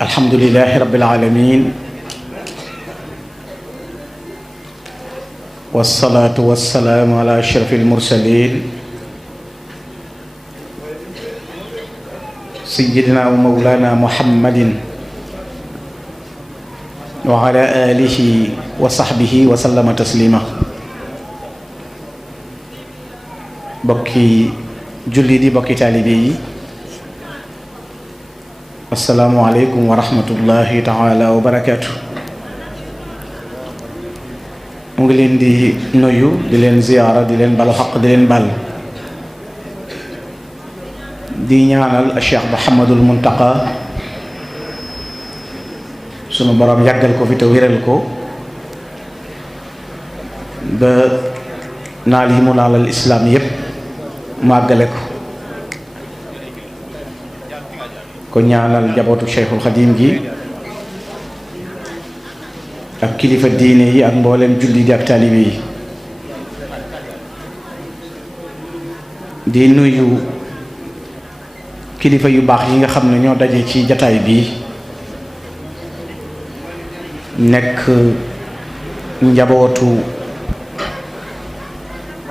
alhamdulillahi rabbil alamin wassalaatu wassalaamu ala ashrafil mursalin sayyidina wa mawlana muhammadin wa ala alihi wa sahbihi wa sallama taslima. bokki julli di bokki taalibe yi, assalaamu aleykum wa rahmatullahi taala wa barakaatu. mu ngi leen di nuyu, di leen ziyaara, di leen balu xaq, di leen bal, di ñaanal Cheikh Mouhamadul Muntaqa sunu borom yàggal ko fi te wéral ko ba naal yi mu naalal islaam yépp mu àggale ko ñaanal njabootu Cheikhul Xadim gi ak kilifa diine yi ak mboolem julli di ak taalibe yi. di nuyu kilifa yu baax yi nga xam ne ñoo daje ci jataay bi, nekk njabootu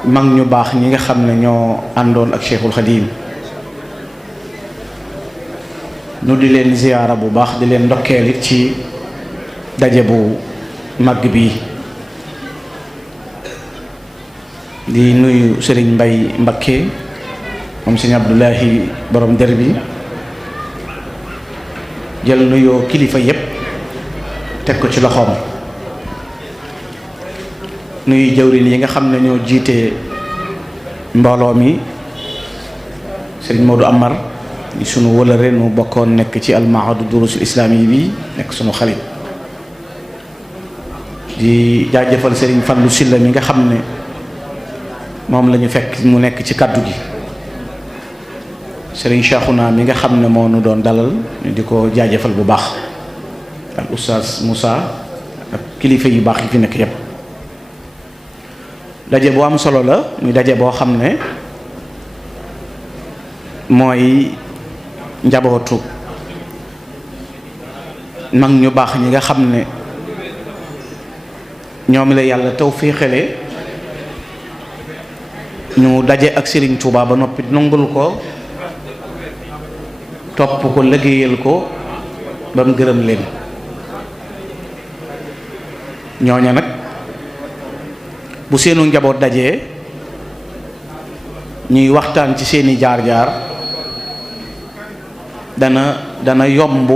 mag ñu baax ñi nga xam ne ñoo àndoon ak Cheikhul Xadim. nu di leen ziyaara bu baax, di leen ndokkeel it ci daje bu màgg bi. di nuyu Sëriñ Mbay Mbakke moom Sëriñ Abdullahi borom der bi, jël nuyoo kilifa yépp teg ko ci loxoom. nuyu jawrin yi nga xam ne ñoo jiite mbooloo mi, Sëriñ Modou Amar di sunu wëlëre, nu bokkoon nekk ci almahadu durusul islaami bi, nekk sunu xarit. di jaajëfal Sëriñ Fallu Silla mi nga xam ne moom la ñu fekk mu nekk ci kaddu gi, Sëriñ Cheikhouna mi nga xam ne moo nu doon dalal, ñu di ko jaajëfal bu baax, ak Oustaz Moussa ak kilifa yu baax yi fi nekk yépp. daje bu am solo la, muy daje boo xam ne mooy njabootu mag ñu baax ñi nga xam ne ñoom la yàlla tawfiixale ñu daje ak Serigne Touba ba noppi nangul ko, topp ko, liggéeyal ko ba mu gërëm leen. ñooña nag bu seenu njaboot dajee ñuy waxtaan ci seeni jaar-jaar, dana yomb,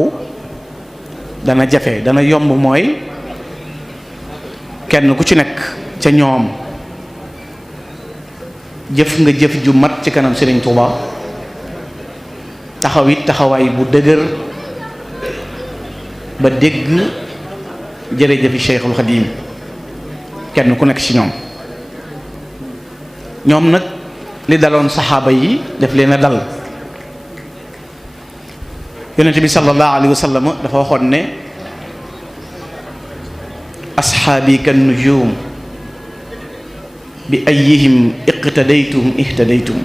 dana jafe. dana yomb mooy kenn ku ci nekk ca ñoom jëf nga jëf ju mat ci kanam Serigne Touba, taxaw it taxawaay bu dëgër ba dégg jërëjëfi Cheikhul Khadim kenn ku nekk ci ñoom nag li daloon saxaaba yi daf leen a dal. yonent bi sallallahu alayhi wa sallam dafa waxoon ne asxaabi kan nujum bi ayyihim iqtadaytum ihtadaytum.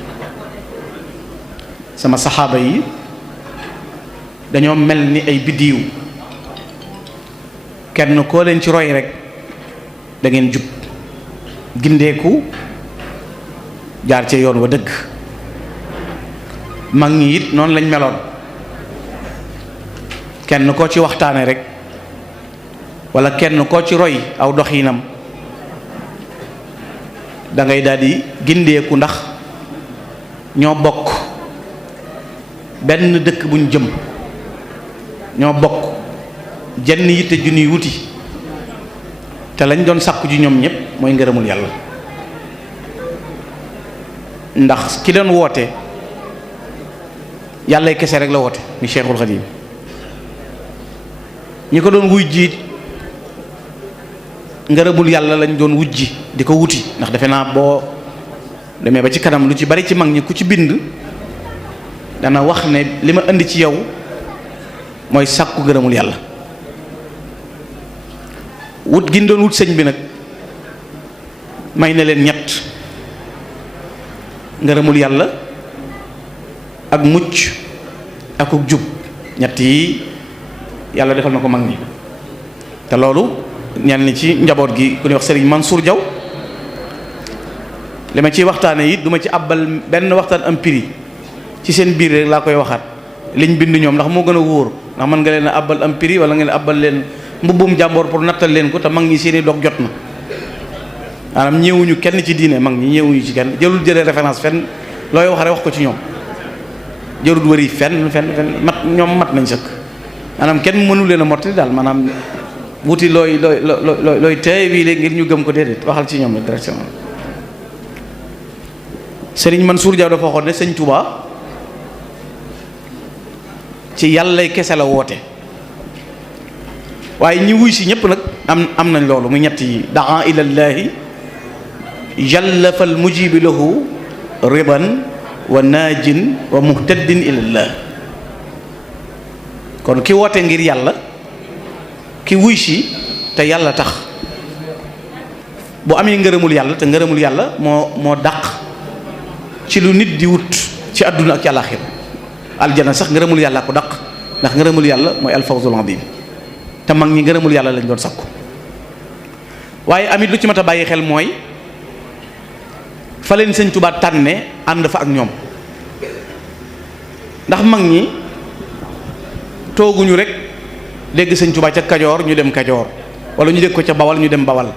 sama saxaaba yi dañoo mel ni ay biddiw, kenn koo leen ci roy rek da ngeen jub, gindeeku, jaar ca yoon wa dëgg. mag ñi it noonu lañ meloon, kenn koo ci waxtaane rek walla kenn koo ci roy aw doxinam da ngay daldi gindeeku, ndax ñoo bokk benn dëkk buñ jëm, ñoo bokk jenn yitte ju ñuy wuti, te lañ doon sàkku ji ñoom ñépp mooy ngërëmul yàlla. ndax ki doon woote yàllay kese rek la woote, mi Cheikhul Khadim. ñi ko doon wuy jiit ngërëmul yàlla lañ doon wujji di ko wuti. ndax defe naa boo demee ba ci kanam lu ci bari ci mag ñi ku ci bind dana wax ne li ma indi ci yow mooy sàkku ngërëmul yàlla. wut gi doon wut sëñ bi nag may na leen ñett: ngërëmul yàlla ak mucc akuk jub. ñett yi yàlla defal na ko mag ñi te loolu ñenn ci njaboot gi ku ñuy wax Serigne Mansour Diaw li ma ciy waxtaane it du ma ci abbal benn waxtaan am prix ci seen biir rek laa koy waxaat liñ bind ñoom ndax moo gën a wóor ndax mën nga leen a abbal am prix wala ngeen abbal leen mbubbum jàmboor pour nattal leen ko te mag ñi seeni dog jot na maanaam ñëwuñu kenn ci diine mag ñi ñëwuñu ci kenn jëlul jëlee référence fenn looy wax rek wax ko ci ñoom jërul wëri fenn mat ñoom mat nañ sëkk maanaam kenn mënu leen a mottali daal maanaam wuti looy tey wii léegi ngir ñu gëm ko déedéet waxal ci ñoom la directement. Serigne Mansour Diaw dafa waxoon ne sëñ Touba ci yàllay kese la woote waaye ñi wuy si ñëpp nag am nañ loolu mu ñett yi daa ilallaahi jalla fal mujibi lahu riban wa naajin wa muhtadin ilallah kon ki woote ngir yàlla ki wuy si te yàlla tax bu amee ngërëmul yàlla te ngërëmul yàlla moo dàq ci lu nit di wut ci àdduna ak ci àllaaxira aljana sax ngërëmul yàlla ko dàq ndax ngërëmul yàlla mooy alfawzul azim te mag ñi ngërëmul yàlla lañ doon sakku waaye amit lu ci mat a bàyyi xel mooy fa leen sëñ Tuubaa tànne ànd fa ak ñoom ndax mag ñi tooguñu rek dégg sëñ Tuubaa ca Kajoor ñu dem Kajoor wala ñu dégg ko ca Bawal ñu dem Bawal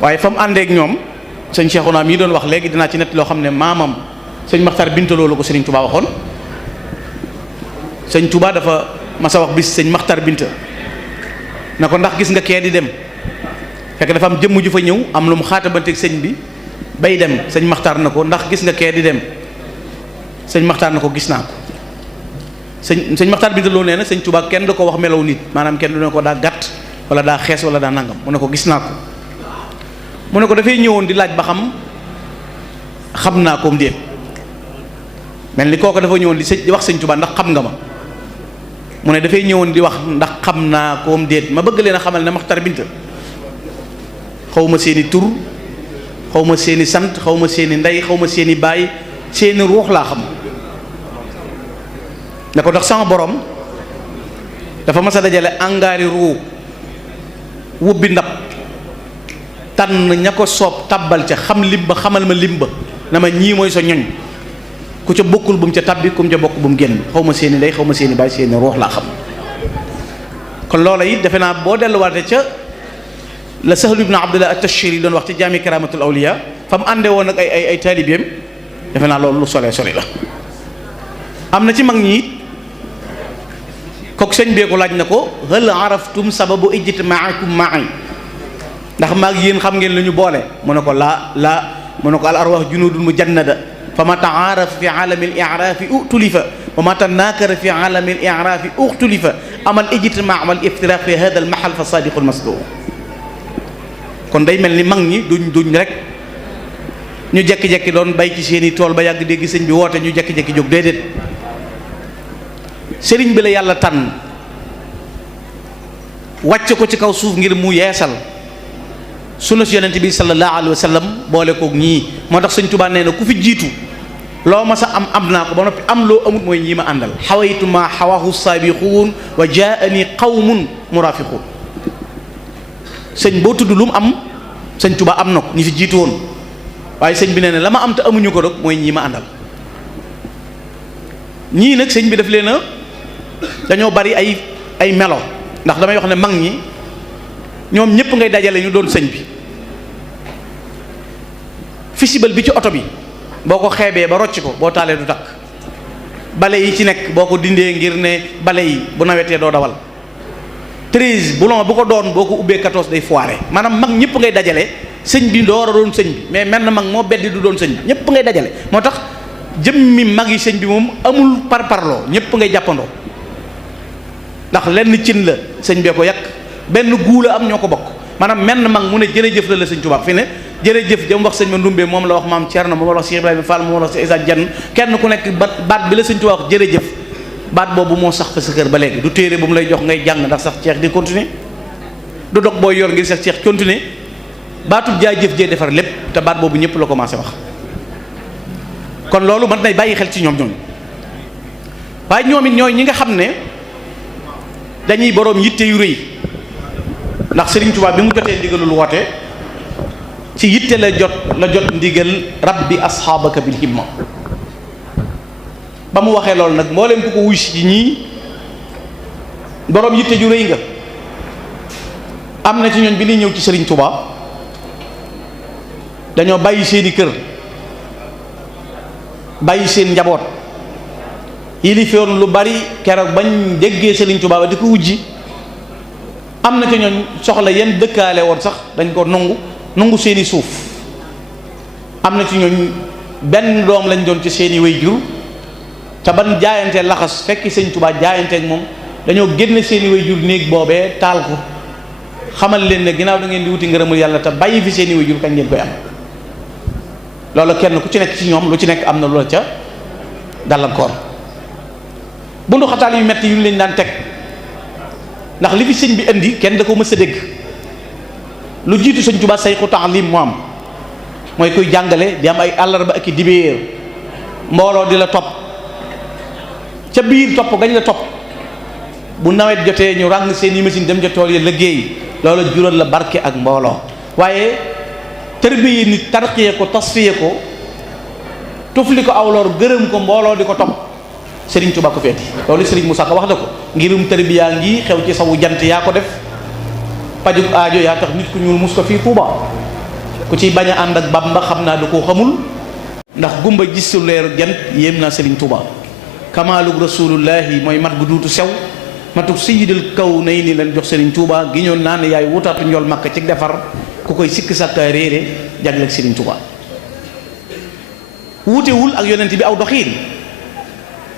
waaye fa mu àndeek ñoom sëñ Cheikhouna mii doon wax léegi dinaa ci nett loo xam ne maamam sëñ Maxtar Binta loolu ko sëriñ Tuubaa waxoon sëñ Tuubaa dafa masa wax bis sëñ Maxtar Binta na ko ndax gis nga kee di dem fekk dafa am jëmm ju fa ñëw am lu mu xaatabanteeg sëñ bi bay dem sëñ Maxtar na ko ndax gis nga kee di dem sëñ Maxtar na ko gis naa ko sëñ Maxtar Binta loolu nee na sëñ Tuubaa kenn du ko wax melaw nit maanaam kenn du ne ko daa gàtt wala daa xees wala daa nangam mu ne ko gis naa ko mu ne ko dafay ñëwoon di laaj ba xam naa koom déet mel ni kooku dafa ñëwoon di wax sëñ Tuubaa ndax xam nga ma mu ne dafay ñëwoon di wax ndax xam naa koom déet ma bëgg leen a xamal ne Maxtar Binta xaw ma seeni tur xaw ma seeni sant xaw ma seeni ndey xaw ma seeni baay seeni ruux laa xam ne ko ndax sama borom dafa mas a dajale angaari ruu wubbi ndab tànn ña ko soob tabbal ca xam lim ba xamal ma lim ba na ma ñii mooy sa ñoñ ku ca bokkul bu mu ca tabbi ku mu ca bokk bu mu génn xaw ma seeni ndey xaw ma seeni baay seeni ruux laa xam kon loola it defe naa boo delluwaate ca la Sahlu ibn Abdullah at-Tashiri doon wax ci jaami karamatul awliya fa mu àndee woon ak ay taalibeem defe naa loolu lu sole la am na ci mag ñi kooku sëñ bee ko laaj na ko hal araftum sababu ijtimaakum ma'i ndax maag yéen xam ngeen lu ñu boole mu ne ko laa mu ne ko al arwaax junudun mujannada fa ma taarafa fi alami al i'raafi utulifa wa ma tanaakara fi alami al i'raafi uxtulifa amal ijtimaa wal iftiraq fi hada al mahal fa sadiqul masduq kon day mel ni mag ñi duñ rek ñu jekki-jekki doon bay ci seeni tool ba yàgg dégg sëñ bi woote ñu jekki-jekki jóg déedéet sëriñ bi la yàlla tànn wàcce ko ci kaw suuf ngir mu yeesal sunna si yonent bi sallallahu alayhi wa sallam boole koog ñii moo tax sëñ Tuubaa nee na ku fi jiitu loo ma sa am naa ko ba noppi am loo amut mooy ñii ma àndal xawaytu ma xawahu saabixuun wa jaani qawmun murafiquun sëñ boo tudd lu mu am sëñ Tuubaa am na ko ñi fi jiitu woon waaye sëñ bi nee na la ma am te amuñu ko rek mooy ñii ma àndal ñii nag sëñ bi daf leen a dañoo bari ay melo ndax damay wax ne mag ñi ñoom ñëpp ngay dajale ñu doon sëñ bi fisibal bi ci oto bi boo ko xeebee ba rocc ko boo taalee du takk bale yi ci nekk boo ko dindee ngir ne bale yi bu nawetee doo dawal 13 boulon bu ko doon boo ko ubbee 14 day foire maanaam mag ñëpp ngay dajale sëñ bi door a doon sëñ bi mais mel na mag moo beddi du doon sëñ bi ñëpp ngay dajale moo tax jëmmi mag yi sëñ bi moom amul parparloo ñëpp ngay jàppandoo ndax lenn cin la sëñ bee ko yàq benn guula am ñoo ko bokk maanaam menn mag mu ne jërëjëf la sëñ Tuubaa fi ne jërëjëf jëm wax sëñ ma Ndumbe moom la wax maam Thierno moom la wax Cheikh Ibrahima Fall moom la wax Cheikh Issa Diagne kenn ku nekk baat bi la sëñ Tuubaa wax jërëjëf baat boobu moo sax fa sa kër ba léegi du téere bu mu lay jox ngay jàng ndax sax Cheikh di continuer du dog booy yor ngir sax Cheikh continuer baatub jaajëf jee defar lépp te baat boobu ñëpp la commencé wax kon loolu mën nay bàyyi xel ci ñoom ñooñu waaye ñoom it ñooy ñi nga xam ne dañuy boroom yitte yu rëy ndax Serigne Touba bi mu jotee ndigalul woote ci yitte la jot ndigal rabbi asxaabaka bil himma ba mu waxee loolu nag mbooleem ku ko wuy si ñii boroom yitte ju rëy nga. am na ci ñooñ bi ñuy ñëw ci Serigne Touba dañoo bàyyi seeni kër bàyyi seen njaboot yilifewoon lu bari keroog bañ déggee Serigne Touba ba di ko wujji am na ci ñooñ soxla yenn dëkkaale woon sax dañ ko nangu seeni suuf am na ci ñooñ benn doom lañ doon ci seeni waajur te ban jaayantee laxas fekki Serigne Touba jaayanteek moom dañoo génn seeni waajur néeg boobee taal ko xamal leen ne ginnaaw da ngeen di wuti ngërëmul yàlla te bàyyi fi seeni waajur kañ ngeen koy am loolu kenn ku ci nekk ci ñoom lu ci nekk am na lu la ca gàllankoor bundu xataal yu metti yu ñu leen daan teg ndax li fi sëñ bi indi kenn da ko mës a dégg lu jiitu Sëñ Tuubaa sayxu taalim mu am mooy kuy jàngale di am ay àllarba ak i dibéer mbooloo di la topp ca biir topp gañ la topp bu nawet jotee ñu ràng seeni machine dem ca tool yi liggéey loolu jural la barke ak mbooloo waaye tërbiye nit tarqiye ko tasfiye ko tufli ko awloor gërëm ko mbooloo di ko topp Serigne Touba ko feeti loolu Serigne Moussa Ka wax na ko ngirum tërbiyaa ngi xew ci sawu jant yaa ko def pajug aajo yaa tax nit ku ñuul mus ko fii Touba ku ci bañ a ànd ak Bamba xam naa du ko xamul ndax gumba gis su leer jant yéem naa Serigne Touba kamaalug rasulullahi mooy mat gu duutu sew matuk sayyidul kawnayni lañ jox Serigne Touba gi ñoon naa ne yaay wutaatu njool makk ci defar ku koy sikk sàkka réere jagleeg Serigne Touba wuutewul ak yonent bi aw doxiin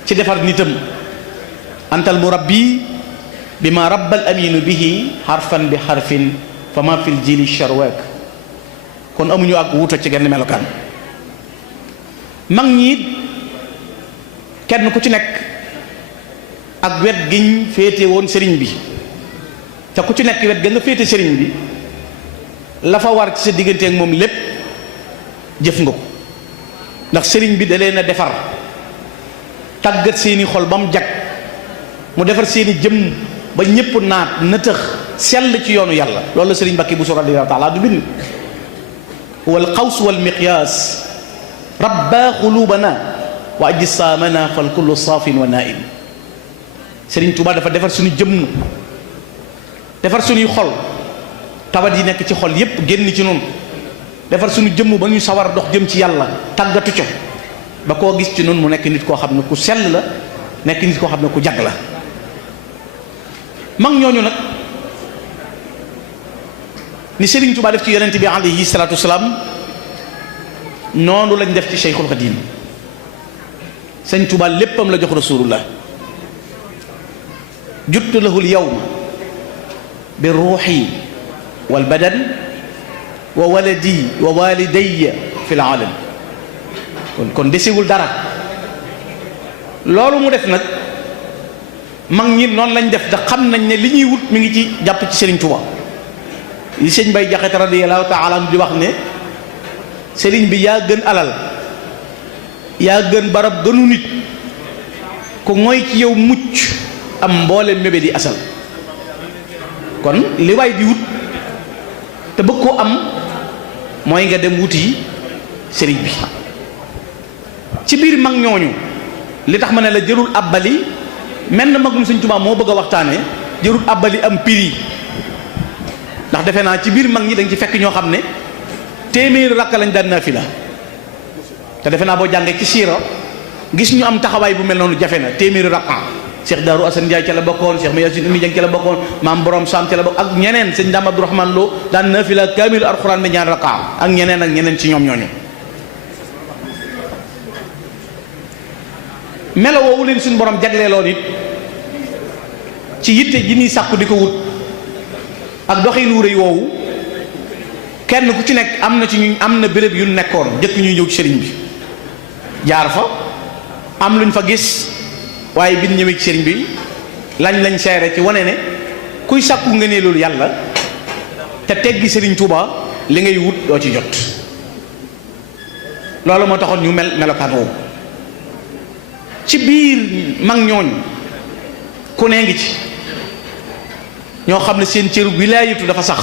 ci defar nitam antal murabbi bi ma rabbal aminu bihi xarfan bi xarfin fa ma fil jili sharwak kon amuñu ak wuuta ci genn melokaan mag ñi kenn ku ci nekk ak wet giñ féete woon sëriñ bi te ku ci nekk wet ga nga féete sëriñ bi la fa war ci sa diggante ak moom lépp jëf nga ko ndax sëriñ bi da leen a defar tàggat seeni xol ba mu jag mu defar seeni jëmm ba ñépp naat nëtëx sell ci yoonu yàlla loolu la sëriñ Mbàkke Buso radiyallaahu taala du bind wal xaws wal miqyaas rabba xulubana wa ajsaamana fal kullu saafin wa naim sëriñ Tuubaa dafa defar suñu jëmm defar suñuy xol tawat yi nekk ci xol yépp génn ci noonu defar suñu jëmm ba ñu sawar dox jëm ci yàlla tàggatu co ba koo gis ci noonu mu nekk nit koo xam ne ku sell la nekk nit koo xam ne ku jag la mag ñooñu nag ni Sëriñ Tuubaa def ci yonent bi alayhi salaatu wasalaam noonu lañ def ci Cheikhul Xadim Sëriñ Tuubaa léppam la jox rasulullah juttu lahul yawma bi ruuxi wal badan wa waladi wa walidayya fi l aalam kon desewul dara loolu mu def nag mag ñi noonu lañ def da xam nañ ne li ñuy wut mi ngi ci jàpp ci Serigne Touba li sëñ Bay Jaxate radiyallahu taala di wax ne Serigne bi yaa gën alal yaa gën barab gënu nit ku mooy ci yow mucc am mboole mébé di asal kon li waay di wut te bëgg koo am mooy nga dem wuti Serigne bi ci biir mag ñooñu li tax ma ne la jërul abbali mel na magum Sëñ Tuubaa moo bëgg a waxtaane jërul abbali am prix ndax defe naa ci biir mag ñi dañ ci fekk ñoo xam ne téeméeri rakka lañ daan naafila te defe naa boo jàngee ci siira gis ñu am taxawaay bu mel noonu jafe na téeméeri rakka Cheikh Darou Assane Ndiaye ca la bokkoon Cheikh Mayacine Oumy Dieng ca la bokkoon maam Borom Sam ca la bokk ak ñeneen sëñ Dame Abdourahmane Lo daan naafila kaamilu alxuraan bi ñaar rakka ak ñeneen ci ñoom ñooñu melo woowu leen suñu borom jagleeloon it ci yitte ji ñuy sàkku di ko wut ak doxin wu rëy woowu kenn ku ci nekk am na ci ñu am na béréb yu nekkoon jëkk ñuy ñëw ci sëriñ bi jaar fa am luñ fa gis waaye bi ñu ñëwee ci sëriñ bi lañ seere ci wane ne kuy sàkku nga ne loolu yàlla te teggi sëriñ Tuuba li ngay wut doo ci jot loolu moo taxoon ñu melokaan woowu ci biir mag ñooñu ku nee ngi ci ñoo xam ne seen cëru wilaayatu dafa sax,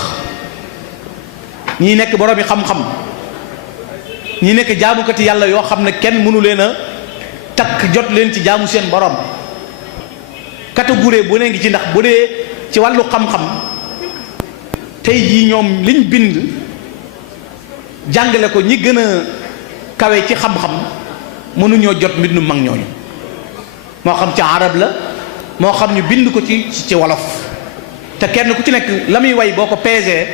ñii nekk boroomi xam-xam, ñii nekk jaamukati yàlla yoo xam ne kenn mënu leen a takk jot leen ci jaamu seen borom. catégorie bu ne ngi ci, ndax bu dee ci wàllu xam-xam tey jii ñoom liñ bind jàngale ko ñi gën a kawe ci xam-xam mënuñoo jot mbindum mag ñooñu, moo xam ci arab la moo xam ñu bind ko ci wolof. te kenn ku ci nekk la muy way boo ko peesee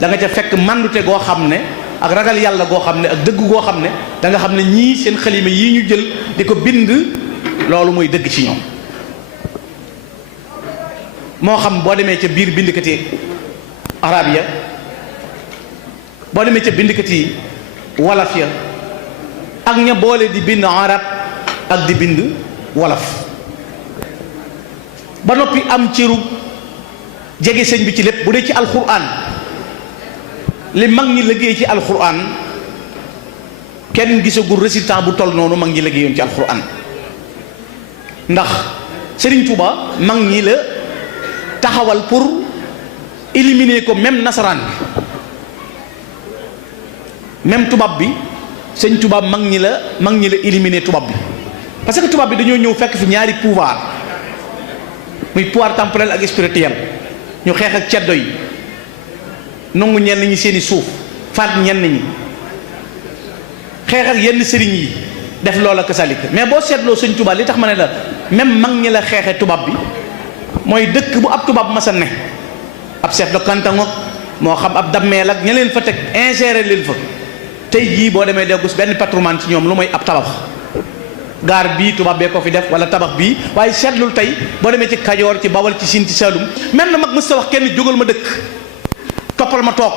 da nga ca fekk màndute goo xam ne ak ragal yàlla goo xam ne ak dëgg goo xam ne da nga xam ne ñii seen xalima yii ñu jël di ko bind loolu mooy dëgg ci ñoom. moo xam boo demee ca biir bindkati arab ya, boo demee ca bindkati wolof ya, ak ña boole di bind arab ak di bind wolof, ba noppi am cëru jege sëñ bi ci lépp. bu dee ci alquran, li mag ñi liggéey ci alquran kenn gisagul résultat bu toll noonu mag ñi liggéeyoon ci alquran. ndax Serigne Touba mag ñi la taxawal pour éliminer ko, même nasaraan bi, même tubaab bi. Sëñ Touba mag ñi la éliminer tubaab bi, parce que tubaab bi dañoo ñëw fekk fi ñaari pouvoir, muy pouvoir temporel ak spirituel. ñu xeex ak ceddo yi, nangu ñenn ñi seeni suuf, faat ñenn ñi, xeex ak yenn sëriñ yi, def loola kasalika. mais boo seetloo Sëñ Touba li tax ma ne la même mag ñi la xeexe tubaab bi, mooy dëkk bu ab tubaab masa ne, ab chef de canton moo xam ab dammeel ak ña leen fa teg ingéré leen fa. tey jii boo demee déggus benn patrimoine ci ñoom lu mooy ab tabax, gaar bii tubaab bee ko fi def, wala tabax bii. waaye seetlul tey boo demee ci Kajoor, ci Bawol, ci Siin, ci Saalum, mel na mag mës ta wax kenn jógal ma dëkk, toppal ma toog,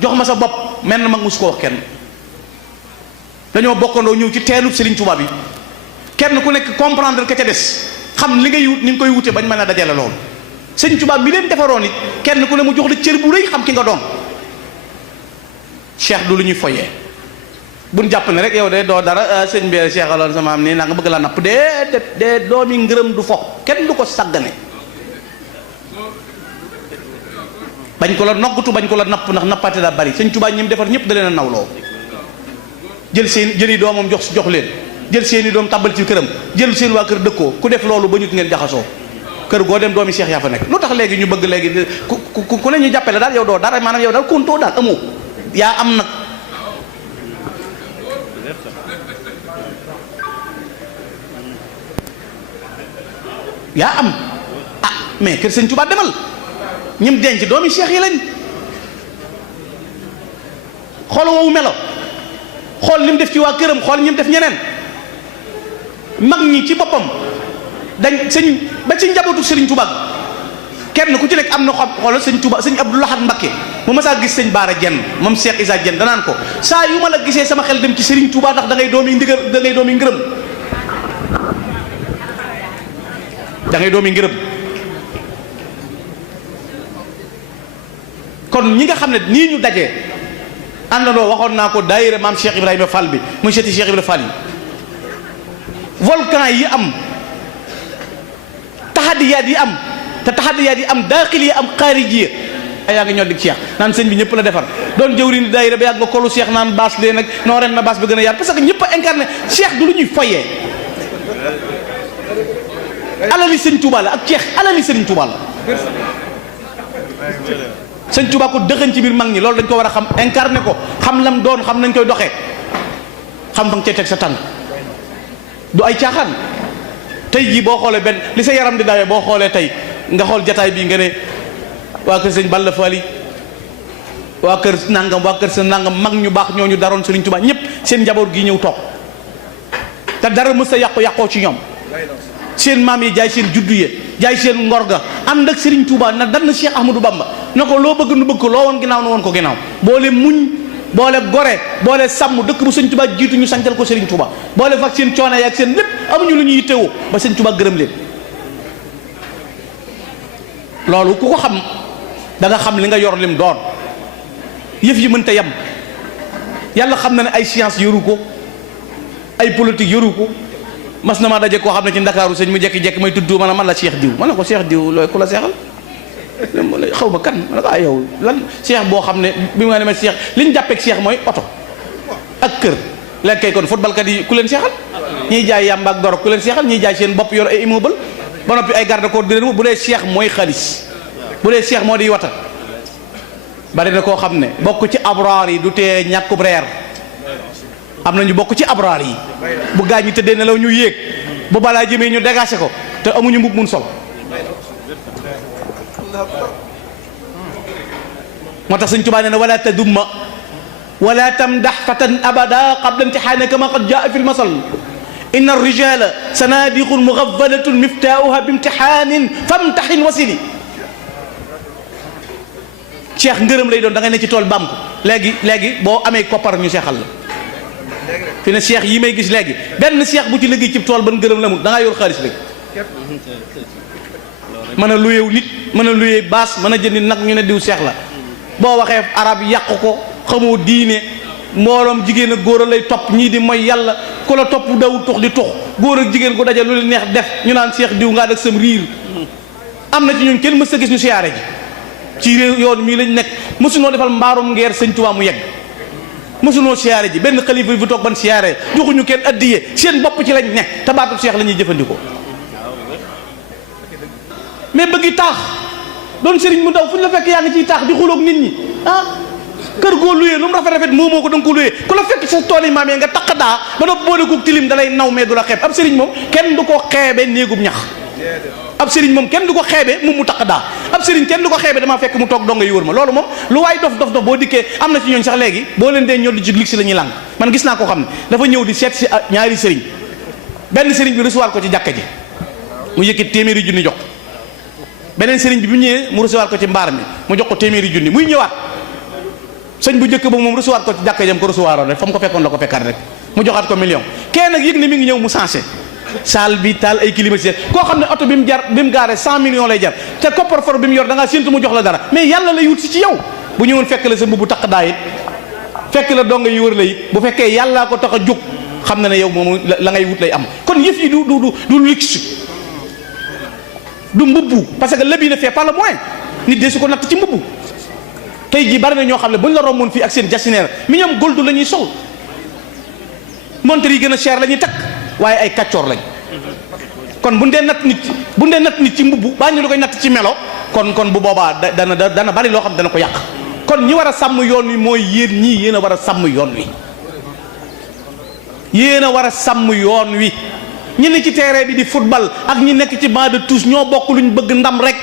jox ma sa bopp. mel na mag mës ko wax kenn. dañoo bokkandoo ñëw ci teelub Sëriñ Tuubaa bi, kenn ku nekk comprendre ka ca des, xam li ngay wut ni nga koy wute bañ mën a dajale loolu. Sëriñ Tuubaa mi leen defaroon it kenn ku ne mu jox la cër bu rëy, xam ki nga doon. cheikh du lu ñuy foyee. buñ jàpp ne rek yow de doo dara, sëñ bi cheikh aloon sama am nii naa nga bëgg la napp, de doomi ngërëm du fo, kenn du ko sàggane. bañ ko la noggutu, bañ ko la napp, ndax nappaate daa bari. Sëñ Tuubaa ñi mu defar ñëpp da leen a nawloo. jëli doomam jox leen, jël seeni doom tàbbal ci këram, jël seen waa kër dëkkoo. ku def loolu ba ñu ngeen jaxasoo, kër goo dem doomi cheikh yaa fa nekk. lu tax léegi ñu bëgg léegi ku ne ñu jàppale daal yow doo dara, maanaam yow daal kontoo daal amoo, yaa am nag. yaa am mais kër Sëñ Tuubaa demal, ñim denc doomi cheikh yi lañ. xool woowu melo, xool lim def ci waa këram, xool ñim def ñeneen. mag ñi ci boppam dañ sëñ ba ci njabootu Sëriñ Tuubaa kenn ku ci nekk am na xoolal Sëñ Tuubaa. Sëñ Abdou Lahad Mbacké bu ma saa gis sëñ Baara Jenn moom Cheikh Issa Jenn danaan ko saa yu ma la gisee sama xel dem ci Sëriñ Tuubaa, ndax da ngay doomi ngërëm, da ngay doomi ngërëm. kon ñi nga xam ne nii ñu dajee àndandoo, waxoon naa ko daayira maam Cheikh Ibrahima Fall bi, muy seeti Cheikh Ibrahima Fall yi. volcan yi am, taxadiyaat yi am, te taxadiyaat yi am daaxil yi am xaariji yi. yaa ngi ñoo dig Cheikh naan sëñ bi ñëpp la defar, doon jëwriñ daayira ba yàgg nga kolu Cheikh naan baas leen nag noo ren na baas ba gën a yaat, parce que ñëpp a incarné. Cheikh du lu ñuy foyee, alali Sëñ Tuubaa la. ak Cheikh alali Sëriñ Tuubaa la. Sëñ Tuubaa ko dëxañ ci biir mag ñi, loolu dañ ko war a xam, incarné ko, xam lam doon, xam nañ koy doxee, xam fa nga cay teg sa tànk. du ay caaxaan. tey jii boo xoolee benn li sa yaram di dawee, boo xoolee tey nga xool jataay bii nga ne waa kër sëñ Balla Fally, waa kër nangam, waa kër sa nangam, mag ñu baax ñooñu daroon Sëriñ Tuubaa ñëpp seen njaboot gi ñëw toog, te dara mës a yàqoo ci ñoom. seen maam yi jaay seen juddu ye, jaay seen ngor ga, ànd ak Sëriñ Tuubaa na dan na Cheikh Ahmadou Bamba na ko loo bëgg nu bëgg ko, loo woon ginnaaw nu woon ko ginnaaw. boole muñ, boole gore, boole sàmm dëkk bu Sëñ Tuubaa jiitu ñu sancal ko Sëriñ Tuubaa, boole fak seen coono yi ak seen lépp, amuñu lu ñuy yittewoo ba Sëñ Tuubaa gërëm leen. loolu ku ko xam da nga xam li nga yor lim doon. yëf yi mënta yem, yàlla xam na ne ay science yoru ko, ay politique yoru ko. mas na ma daje koo xam ne ci Ndakaaru sëñ mu jekki-jekki may tudd man la Cheikh diw, ma ne ko Cheikh diw looy ku la seexal. xaw ma kan ma ne ko yow lan cheikh boo xam ne bi nga ne ma cheikh li ñu jàppeeg cheikh mooy oto ak kër léegi kay kon football kat yi ku leen seexal ñiy jaay yàmba ak dorog ku leen seexal ñiy jaay seen bopp yor ay immeuble ba noppi ay garde corps di leen bu dee cheikh mooy xaalis bu dee cheikh moo di wata bari na koo xam ne bokk ci abraar yi du tee ñàkkub reer am na ñu bokk ci abraar yi bu gaañ ñi tëddee nelaw ñu yéeg bu balaa jëmee ñu dégagé ko te amuñu mbub mun sol moo tax Sëñ Tuubaa nee na wala tadumma wala tamdax fatan abada qabla imtixaani kama qad jaa fi lmasal inna arrijala sanadiqun mugaffalatun miftaauha bi imtixaanin famtaxin wasili cheikh ngërëm lay doon da ngay ne ci tool bam ko léegi boo amee koppar ñu seexal la fi ne cheikh yi may gis léegi benn cheikh bu ci liggéey ci tool ban ngërëm la mut da ngaa yor xaalis rek mën a luyeew nit mën a luyee baas mën a jëndi nag ñu ne diw cheikh la boo waxee arab yàqu ko xamoo diine mbooloom jigéen ak góor a lay topp ñii di mooy yàlla ku la topp dawul tux di tux góor ak jigéen ku daje lu leen neex def ñu naan cheikh diw ngaa dak sam riir am na ci ñun kenn mës a gis ñu siyaare ji ci réew yoon mii lañ nekk mësunoo defal mbaarum ngeer Sëñ Tuubaa mu yegg mësunoo siyaare ji benn xalifa bu toog ban siyaare joxuñu kenn addiye seen bopp ci lañ ne te baatub cheikh la ñuy jëfandikoo mais bëggi taax doon sëriñ mu ndaw fu ñu la fekk yaa ngi ciy taax di xuloog nit ñi kër goo luyee lu mu rafet moo ko da nga ko luyee ku la fekk sa tool yi maam yi nga taq daa ba doon boole ko tilim da lay naw mais du la xeeb ab sëriñ moom kenn du ko xeebe néegub ñax ab sëriñ moom kenn du ko xeebe mu taq daa ab sëriñ kenn du ko xeebe damaa fekk mu toog donga yi wër ma loolu moom lu waay dof boo dikkee am na ci ñooñ sax léegi boo leen dee ñëw di ci ligsi la ñuy làng man gis naa koo xam ne dafa ñëw di seet si ñaari sëriñ benn sëriñ bi recevoir ko ci jàkka ji mu yëkkati téeméeri junni jox beneen sëriñ bi bu ñëwee mu recevoir ko ci mbaar mi mu jox ko téeméeri junni muy ñëwaat sëñ bu njëkk ba moom recevoir ko ci jàkka jam ko recevoir oon rek fa mu ko fekkoon la ko fekkaat rek mu joxaat ko million kenn nag yëg ne mi ngi ñëw mu changé salle bi taal ay climatiseur koo xam ne oto bi mu gaare 100 millions lay jar te coffre-fort bi mu yor da ngaa séntu mu jox la dara mais yàlla lay wut si ci yow bu ñëwoon fekk la sa mbubu taq daa it fekk la donga yi wër la it bu fekkee yàllaa ko tax a jóg xam na ne yow moom la ngay wut lay am kon yëf yi du luxe du mbubbu parce que l'habit ne fait pas le moyen nit de su ko natt ci mbubbu tey jii bari na ñoo xam ne buñ la romboon fii ak seen jasineer mi ñoom gold la ñuy sol montre yi gën a cher la ñuy takk waaye ay kàccoor lañ kon bu dee natt nit ci mbubbu baa ñu la koy natt ci melo kon bu boobaa dana bari loo xam ne dana ko yàq kon ñi war a sàmm yoon wi mooy yéen ñii yéen a war a sàmm yoon wi yéen a war a sàmm yoon wi ñi ne ci terrain bi di football ak ñi nekk ci banc de touche ñoo bokk luñ bëgg ndam rek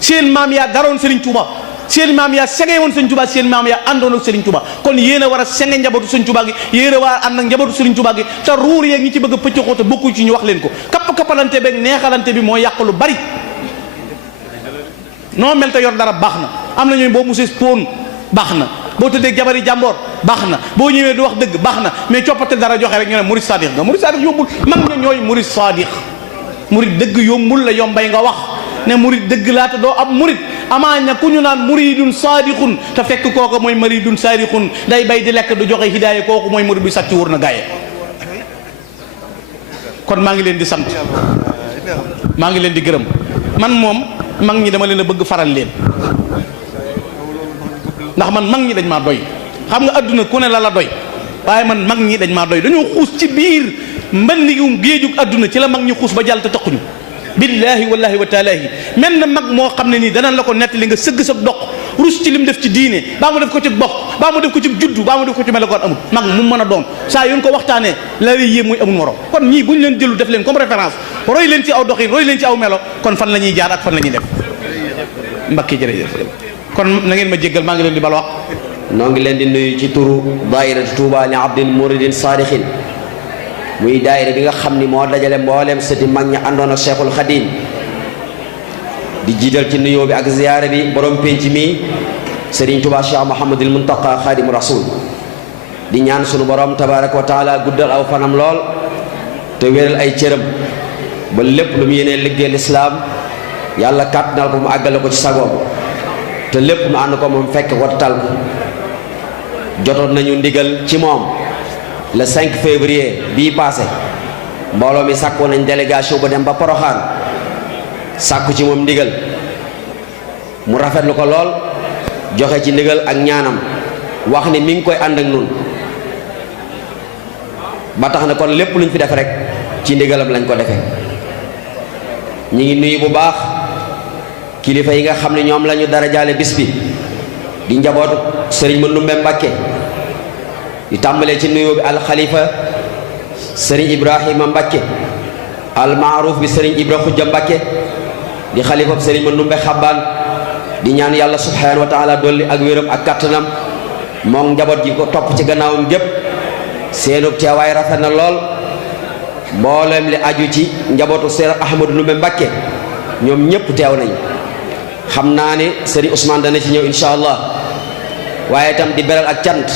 seen maam yaa daroon Serigne Touba seen maam yaa senge woon Serigne Touba seen maam yaa àndoon ak Serigne Touba kon yéen a war a senge njabootu Serigne Touba gi yéen a war a ànd ak njabootu Serigne Touba gi te ruur yeeg ñi ci bëgg a pëccëxoo te bokku ci ñu wax leen ko kappalante beeg neexalante bi moo yàq lu bari noo mel te yor dara baax na am na ñooy boo musee spoon baax na boo tëddee jabari jàmboor baax na boo ñëwee du wax dëgg baax na mais coppate dara joxe rek ñu ne murid sadiq nga murid sadiq yombul mag ña ñooy murid sadiq murid dëgg yombul la yombay nga wax ne murid dëgg laa te doo am murid amaa ña ku ñu naan muridun sadiqun te fekk kooku mooy muridun sadiqun day bay di lekk du joxe hidaaya kooku mooy murid bi sàcc wóor na gaaye kon maa ngi leen di sant maa ngi leen di gërëm man moom mag ñi dama leen a bëgg faral leen ndax man mag ñi dañ maa doy xam nga adduna ku ne la doy waaye man mag ñi dañ maa doy dañoo xuus ci biir mbëndigum géejug adduna ci la mag ñi xuus ba jàll te taquñu billahi wallahi wa taalaahi mel na mag moo xam ne nii danañ la ko nettali nga sëgg sa dox rus ci lim def ci diine baa mu def ko ci bokk baa mu def ko ci juddu baa mu def ko ci melokaan amul mag mu mën a doon saa yoon ko waxtaanee la lay yéem muy amul morom kon ñii buñ leen jëlu def leen comme référence roy leen ci aw doxin roy leen ci aw melo kon fan la ñuy jaar ak fan la ñuy def mbakki jërëjëf kon na ngeen ma jéggal maa ngi leen di bal wax noo ngi leen di nuyu ci turu daayiratu Touba li abdin muridin saadixin muy daayira bi nga xam ni moo dajale mbooleem sëti mag ña àndoon ak Cheikhul Khadim di jiital ci nuyoo bi ak ziyaare bi borom penc mi Serigne Touba Cheikh Mouhamadul Muntaqa Khadimu Rasul di ñaan sunu borom tabaraka wa taala guddal aw fanam lool te wéral ay cëram ba lépp lu mu yéenee liggéey lislaam yàlla kàttanal ko mu àggale ko ci sagoom te lépp nu ànd ko moom fekk wattal ko jotoon nañu ndigal ci moom le 5 février bii passé mbooloo mi sàkkoon nañ délégation ba dem ba Poroxaan sàkku ci moom ndigal mu rafetlu ko lool joxe ci ndigal ak ñaanam wax ni mi ngi koy ànd ak nun ba tax na kon lépp luñ fi def rek ci ndigalam lañ ko defee. ñi ngi nuyu bu baax kilifa yi nga xam ne ñoom lañu dara jaale bis bi di njabootu sëriñ Mandumbe Mbàkke di tàmbalee ci nuyoo bi alxalifa sëriñ Ibrahima Mbàkke almaaruf bi sëriñ Ibra Xujja Mbàkke di xalifa sëriñ Mandumbe Xabbaan di ñaan yàlla subhanahu wa taala dolli ak wéram ak kattanam moom njaboot ji ko topp ci gannaawam gépp seenub teewaay rafet na lool. mboolem li aju ci njabootu Seex Ahmadu Ndumbe Mbàkke ñoom ñëpp teew nañ xam naa ne sëriñ Ousmane dana ci ñëw insha allah waaye itam di beral ak cant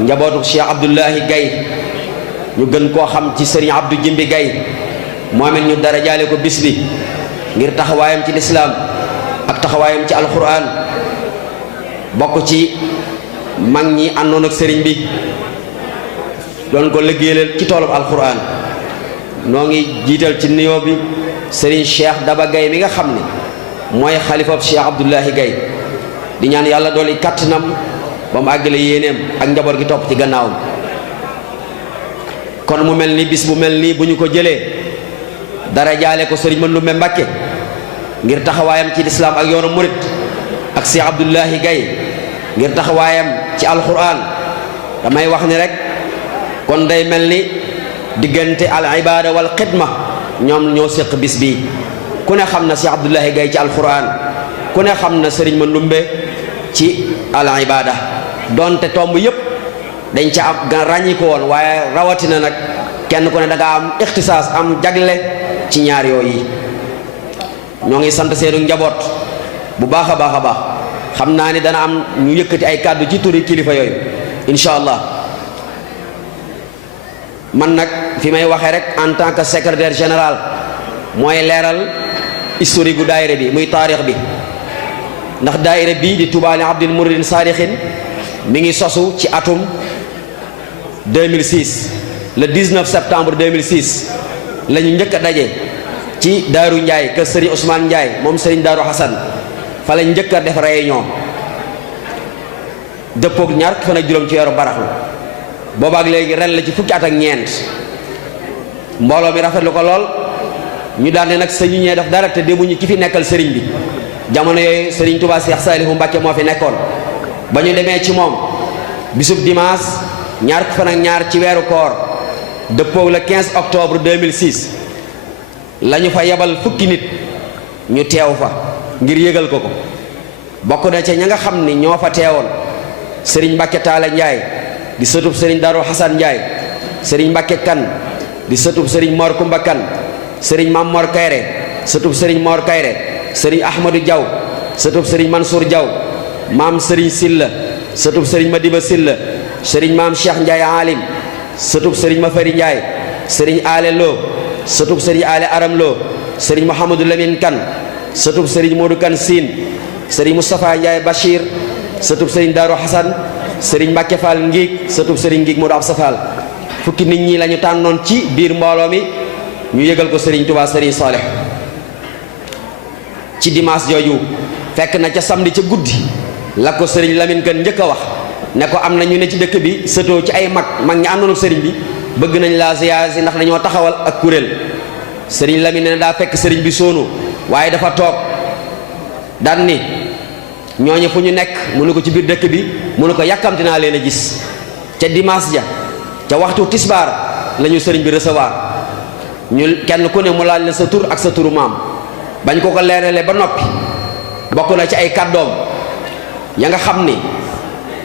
njabootu Cheikh Abdullahi Gaye ñu gën koo xam ci sëriñ Abdou Jimbi Gaye moom it ñu dara jaale ko bis bi ngir taxawaayam ci lislaam ak taxawaayam ci alquran bokk ci mag ñi àndoon ak sëriñ bi doon ko liggéeyal ci toolub alquran. noo ngi jiital ci nuyoo bi Serigne Cheikh Daba Gaye mi nga xam ne mooy xalifab Cheikh Abdullahi Gaye di ñaan yàlla dooli kàttanam ba mu àggale yéeneem ak njaboot gi topp ci gannaawam. kon mu mel ni bis bu mel nii bu ñu ko jëlee dara jaale ko Serigne Mandumbe Mbàkke ngir taxawaayam ci lislaam ak yoonu murit ak Cheikh Abdullahi Gaye ngir taxawaayam ci alquran damay wax ni rek kon day mel ni diggante al ibada wal xidma ñoom ñoo séq bis bi ku ne xam na Cheikh Abdullahi Gaye ci alquran ku ne xam na Serigne Mandumbe ci al ibada donte tomb yépp dañ ca am gan ràññi ko woon waaye rawatina nag kenn ku ne da nga am ixtisaas am jagle ci ñaar yooyu ñoo ngi sant seenu njaboot bu baax a baax a baax xam naa ni dana am ñu yëkkati ay kàddu ci turi kilifa yooyu incha allah. man nag fi may waxee rek en tant que secrétaire général mooy leeral historique gu daayira bi muy taarix bi ndax daayira bii di Touba li Abdil Muridin Saadixin mi ngi sosu ci atum 2006 le 19 septembre 2006 la ñu njëkk a daje ci Daaru Ndiaye kër Serigne Ousmane Ndiaye moom Serigne Daaru Hassan fa la njëkk a def réunion dëppoog ñaar fan ak juróom ci weeru baraxlu boobaak léegi ren la ci fukki at ak ñeent mbooloo mi rafetlu ko lool ñu daal ne nag sëñu ñee def dara te demuñu ki fi nekkal sëriñ bi jamono yooyu sëriñ Touba Cheikh Salihu Mbacke moo fi nekkoon ba ñu demee ci moom bisub dimanche ñaar fan ak ñaar ci weeru koor dëppoog le 15 octobre 2006 la ñu fa yebal fukki nit ñu teew fa ngir yëgal ko ko bokk na ca ña nga xam ni ñoo fa teewoon sëriñ Mbacke Taala Ndiaye di sëtub sëriñ Darou Hassan Ndiaye sëriñ Mbacke Kan di sëtub sëriñ Mor Kumba Kan sëriñ Mam Mor Kayre sëtub sëriñ Mor Kayre sëriñ Ahmadou Diaw sëtub sëriñ Mansour Diaw maam sëriñ Silla sëtub sëriñ Madiba Silla sëriñ maam Cheikh Ndiaye Alim sëtub sëriñ Mafari Ndiaye sëriñ Ale Lo sëtub sëriñ Ale Aram Lo sëriñ Mouhamadou Lamine Kan sëtub sëriñ Modou Kan Siin sëriñ Moustapha Ndiaye Bachir sëtub sëriñ Darou Hassan sëriñ Mbacke Fall Ngiig sëtub sëriñ Ngiig Modou Absa Fall fukki nit ñi lañu tànnoon ci biir mbooloo mi ñu yëgal ko sëriñ Touba sëriñ Saleh ci dimanche jooju fekk na ca samedi ca guddi la ko sëriñ Lamine Kan njëkk a wax ne ko am na ñu ne ci dëkk bi sëtoo ci ay mag ñi àndoon ak sëriñ bi bëgg nañ laa ziyaar si ndax dañoo taxawal ak kuréel sëriñ Lamine ne daa fekk sëriñ bi sóonu waaye dafa toog daan ni ñooñu fu ñu nekk mu ne ko ci biir dëkk bi mu ne ko yàkkamti naa leen a gis ca dimanche ja ca waxtu tisbaar la ñu sëriñ bi recevoir ñu kenn ku ne mu laaj la sa tur ak sa turu maam bañ ko leerale ba noppi bokk na ci ay kàddoom ya nga xam ni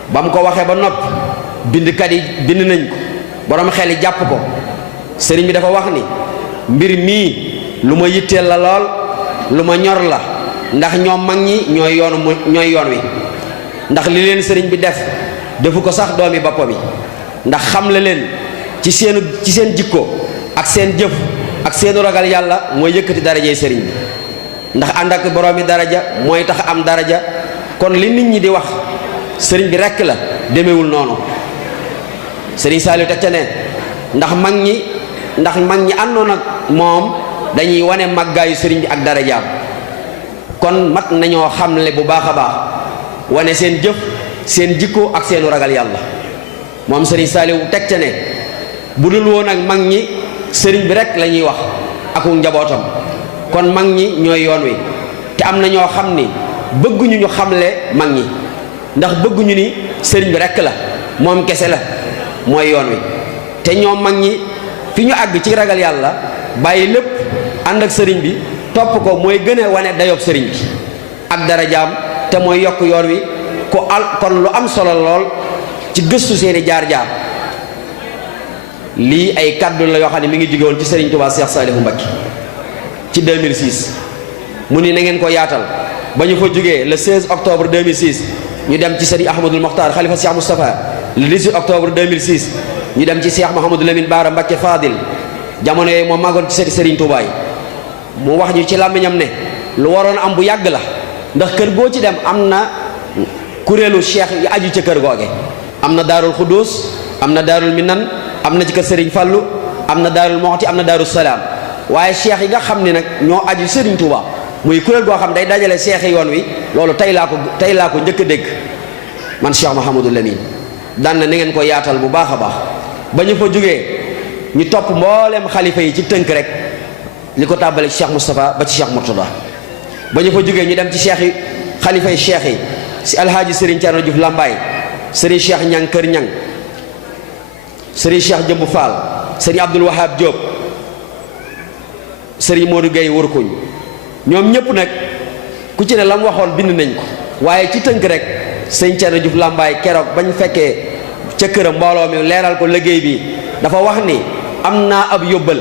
ba mu ko waxee ba noppi bindkat yi bind nañ ko borom xel yi jàpp ko sëriñ bi dafa wax ni mbir mii lu ma yitteel la lool lu ma ñor la ndax ñoom mag ñi ñooy yoon wi ndax li leen sëriñ bi defu ko sax doomi boppam yi ndax xam la leen ci seen jikko ak seen jëf ak seenu ragal yàlla mooy yëkkati darajey sëriñ bi ndax ànd ak boroomi daraja mooy tax am daraja kon li nit ñi di wax sëriñ bi rekk la demewul noonu sëriñ Saliou teg ca ne ndax mag ñi àndoon ak moom dañuy wane màggaayu sëriñ bi ak darajaam kon mat nañoo xamle bu baax a baax wane seen jëf seen jikko ak seenu ragal yàlla. moom sëriñ Saaliwu teg ca ne bu dul woon ak mag ñi sëriñ bi rek la ñuy wax aku njabootam kon mag ñi ñooy yoon wi. te am na ñoo xam ni bëgguñu ñu xamle mag ñi ndax bëgguñu ni sëriñ bi rek la moom kese la mooy yoon wi. te ñoom mag ñi fi ñu àgg ci ragal yàlla bàyyi lépp ànd ak sëriñ bi topp ko mooy gën a wane dayob sëriñ bi ak darajaam te mooy yokk yoon wi kon lu am solo lool ci gëstu seeni jaar-jaar. lii ay kaddu la yoo xam ne mi ngi jóge woon ci sëriñ Touba Cheikh Saliou Mbacké ci 2006 mu ni na ngeen ko yaatal ba ñu fa jógee le 16 octobre 2006 ñu dem ci sëriñ Ahmadul Mokhtar xalifa Cheikh Moustapha le 18 octobre 2006 ñu dem ci Cheikh Mouhamadou Lamine Bara Mbacké Fadil jamono yooyu moo màggoon ci sëriñ Touba yi mu wax ñu ci làmmiñam ne lu waroon am bu yàgg la ndax kër goo ci dem am na kuréelu cheikh yi aju ca kër googe. am na daarul Xudus am na daarul Minan am na ci kër Serigne Fallou am na daarul Moxti am na daarul Salaam waaye cheikh yi nga xam ne nag ñoo aju Serigne Touba muy kuréel goo xam day dajale cheikh yoon wi loolu tey laa ko njëkk a dégg man Cheikh Mouhamadou Lamine daan na ngeen ko yaatal bu baax a baax. ba ñu fa jógee ñu topp mboolem xalifa yi ci tënk rek li ko tàbbale ci Cheikh Moustapha ba ci Cheikh Mourtada. ba ñu fa jógee ñu dem ci cheikh yi xalifa yi cheikh yi si alhaaji Serigne Thierno Diouf Lambaye Serigne Cheikh Ñang Kër Ñang Serigne Cheikh Jëmbu Fall Serigne Abdoul Wahab Diop Serigne Modou Gueye Wurkuñ ñoom ñëpp nag ku ci ne la mu waxoon bind nañ ko waaye ci tënk rek Serigne Thierno Diouf Lambaye keroog bañ fekkee ca këram mbooloo mi leeral ko liggéey bi dafa wax ni am naa ab yóbbal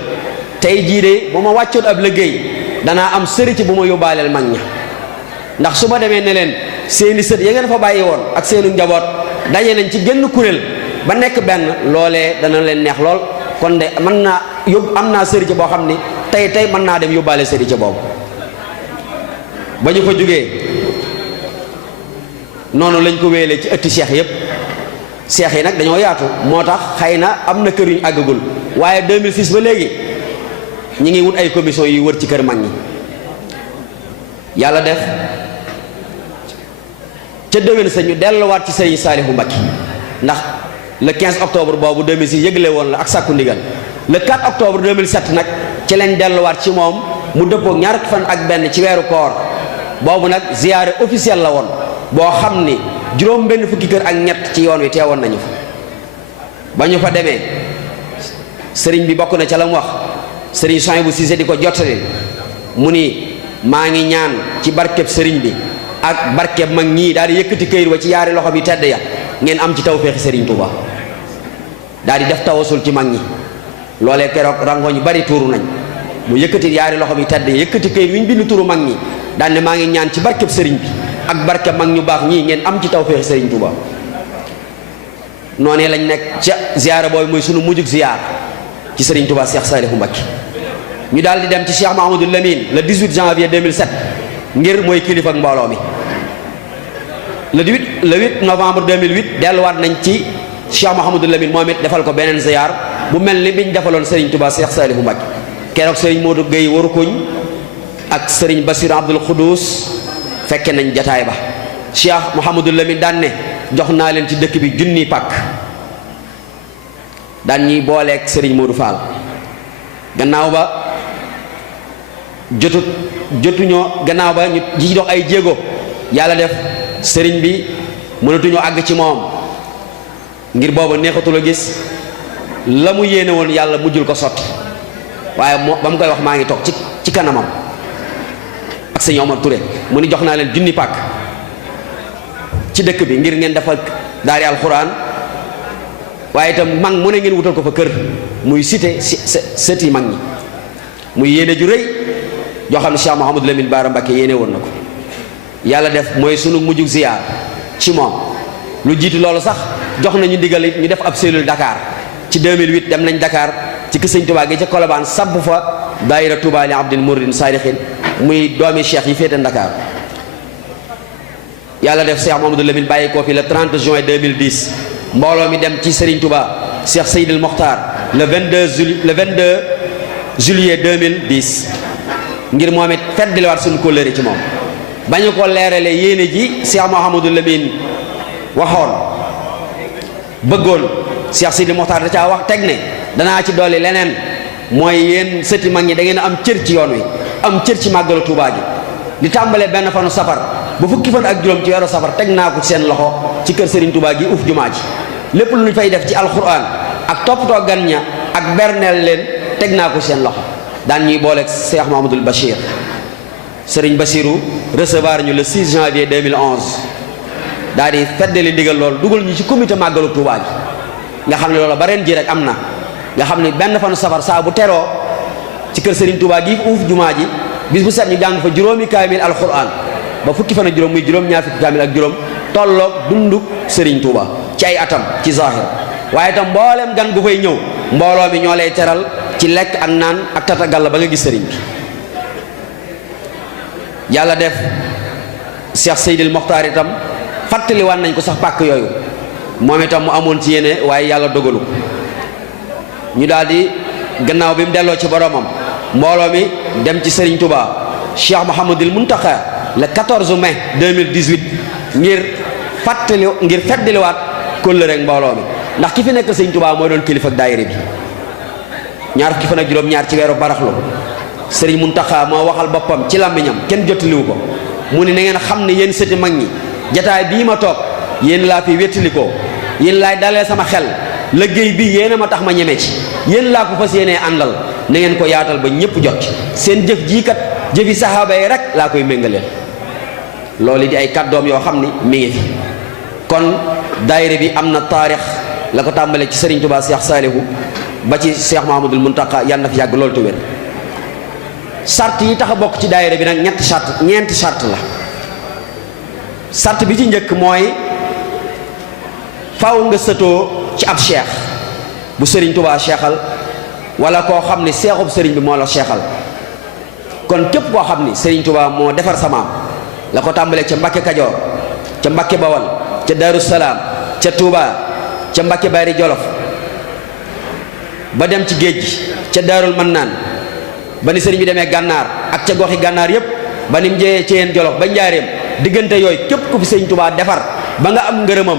tey jii de bu ma wàccoon ab liggéey danaa am sëriñ bu ma yóbbaaleel mag ña ndax su ma demee ne leen seeni sët ya ngeen fa bàyyi woon ak seenu njaboot daje nañ ci genn kuréel ba nekk benn loolee dana leen neex lool kon de mën naa am naa sëriñ boo xam ni tey mën naa dem yóbbaale sëriñ boobu. ba ñu fa jógee noonu lañ ko wéelee ci ëtti cheikh yépp cheikh yi nag dañoo yaatu moo tax xëy na am na kër yu ñu àggagul waaye 2006 ba léegi ñi ngi wut ay commission yu wër ci kër mag ñi. yàlla def ca déwén sa ñu delluwaat ci Serigne Saliou Mbacké ndax le 15 octobre boobu 2006 yëgle woon la ak sàkku ndigal le 4 octobre 2007 nag ci lañ delluwaat ci moom mu dëppook ñaar fan ak benn ci weeru koor boobu nag ziyaare officiel la woon boo xam ni juróom benn fukki kër ak ñett ci yoon wi teewoon nañu fa. ba ñu fa demee sëriñ bi bokk na ca la mu wax sëriñ Souhaïbou Cissé di ko jottali mu ni maa ngi ñaan ci barkeb sëriñ bi ak barkeb mag ñii daal di yëkkati këyit wa ci yaari loxo bi tedd ya ngeen am ci tawféexi sëriñ Touba daal di def tawasul ci mag ñi loolee keroog rangoñ bari tuuru nañ mu yëkkati yaari loxo bi tedd ya yëkkati këyit wi ñu bind turu mag ñi daal ne maa ngi ñaan ci barkeb sëriñ bi ak barkeb mag ñu baax ñii ngeen am ci tawféexi sëriñ Touba. noonee lañ nekk ca ziyaara boobu mooy sunu mujjug ziyaar ci sëriñ Touba Cheikh Saliou Mbacké ñu daal di dem ci Cheikh Mahamadou Lamine le 18 janvier 2007 ngir mooy kilifa ak mbooloo mi. le 8 novembre 2008 delluwaat nañ ci Cheikh Mahamadou Lamine moom it defal ko beneen ziyaar bu mel ni biñ defaloon Serigne Touba Cheikh Saliou Mbacké keroog Serigne Modou Gueye Warukuñ ak Serigne Bassirou Abdoul Khoudous fekke nañ jataay ba. Cheikh Mahamadou Lamine daan ne jox naa leen ci dëkk bi junni pàkk daan ñuy booleeg Serigne Modou Fall gannaaw ba jotuñoo gannaaw ba ñu ji dox ay jéego yàlla def sëriñ bi mënatuñoo àgg ci moom ngir booba neexatul a gis la mu yéene woon yàlla mujjul ko sotti waaye ba mu koy wax maa ngi toog ci kanamam ak sëñ Omar Touré mu ni jox naa leen junni pàkk ci dëkk bi ngir ngeen defal daari alxuraan waaye itam mag mu ne ngeen wutal ko fa kër muy cité sëti mag ñi muy yéene ju rëy joo xam ne Cheikh Mouhamadou Lamine Bara Mbacké yéene woon na ko yàlla def mooy sunu mujjug ziyaar ci moom. lu jiitu loolu sax jox nañu ndigal it ñu def ab cellule Dakar ci 2008 dem nañ Dakar ci kër Sëñ Touba gi ca Colobane sabb fa daayira Touba li Abdin Mouridine Sadikhin muy doomi cheikh yi féete Dakar. yàlla def Cheikh Mouhamadou Lamine bàyyi koo fi le 30 juin 2010 mbooloo mi dem ci Serigne Touba Cheikh Seydil Mokhtar le 22 juillet 2010 ngir moom it feddaliwaat suñu kóllëre ci moom bañu ko leerale yéene ji Cheikh Mouhamadou Lamine waxoon bëggoon Cheikh Sidi Mokhtar da caa wax teg ne danaa ci dolli leneen mooy yéen sëti mag ñi da ngeen am cër ci yoon wi am cër ci màggalu Tuubaa gi di tàmbalee benn fanu safar ba fukki fan ak juróom ci weeru safar teg naa ko ci seen loxo ci kër Serigne Touba gi uf jumaa ji lépp lu ñu fay def ci alquran ak toppatoo gan ña ak berneel leen teg naa ko ci seen loxo daan ñuy booleeg Cheikh Mahamadul Bachir Serigne Bassirou recevoir ñu le 6 janvier 2011 daal di feddali ndigal loolu dugal ñu ci comité màggalu Tuubaa gi nga xam ne loolu ba ren ji rek am na nga xam ne benn fanu safar saa bu teroo ci kër Serigne Touba gi uuf jumaa ji bis bu set ñu jàng fa juróomi kaamil alquran ba fukki fan ak juróom muy juróom-ñaar fukki kaamil ak juróom tolloog dunduk Serigne Touba ci ay atam ci zahir waaye itam mboolem gan gu fay ñëw mbooloo mi ñoo lay teral ci lekk ak naan ak tatagal la ba nga gis Serigne bi yàlla def Cheikh Seydil Mokhtar itam fàttali wan nañ ko sax pàkk yooyu moom itam mu amoon ci yéene waaye yàlla dogalu ñu daal di gannaaw bi mu delloo ci boromam mbooloo mi dem ci Serigne Touba Cheikh Mouhamadul Mountakha le 14 mai 2018 ngir feddaliwaat kóllëre ak mbooloo mi ndax ki fi nekk Serigne Touba mooy doon kilifa ak daayira bi ñaar fukki fan ak juróom-ñaar ci weeru baraxlu Serigne Mountakha moo waxal boppam ci làmmiñam kenn jottaliwu ko mu ne na ngeen xam ne yéen sëti mag ñi jataay bii ma toog yéen laa fi wéttalikoo yéen laay dalee sama xel liggéey bi yéen a ma tax ma ñeme ci yéen laa ko fas yéenee àndal na ngeen ko yaatal ba ñëpp jot seen jëf jii kat jëfi saxaaba yi rek laa koy méngaleel loolu di ay kàddoom yoo xam ni mi ngi fi kon daayira bi am na taarix la ko tàmbalee ci Serigne Touba Cheikh Salihu ba ci Cheikh Mahamadul Mountakha yàlla na fi yàgg loolu te wér sart yi tax a bokk ci daayira bi nag ñeenti sart la sart bi ci njëkk mooy faw nga sëtoo ci ab cheikh bu Serigne Touba cheikhal wala koo xam ni seexub Serigne bi moo la cheikhal kon képp koo xam ni Serigne Touba moo defar sa maam la ko tàmbalee ca Mbakke Kajoor ca Mbakke Bawal ca Daaru Salaam ca Touba ca Mbakke Bari Jolof ba dem ci géej gi ca Daarul Mannaan ba ni sëriñ bi demee gànnaar ak ca goxi gànnaar yépp ba ni mu jëyee ci yeen Jolof ba njaareem diggante yooyu képp ku fi Serigne Touba defar ba nga am ngërëmam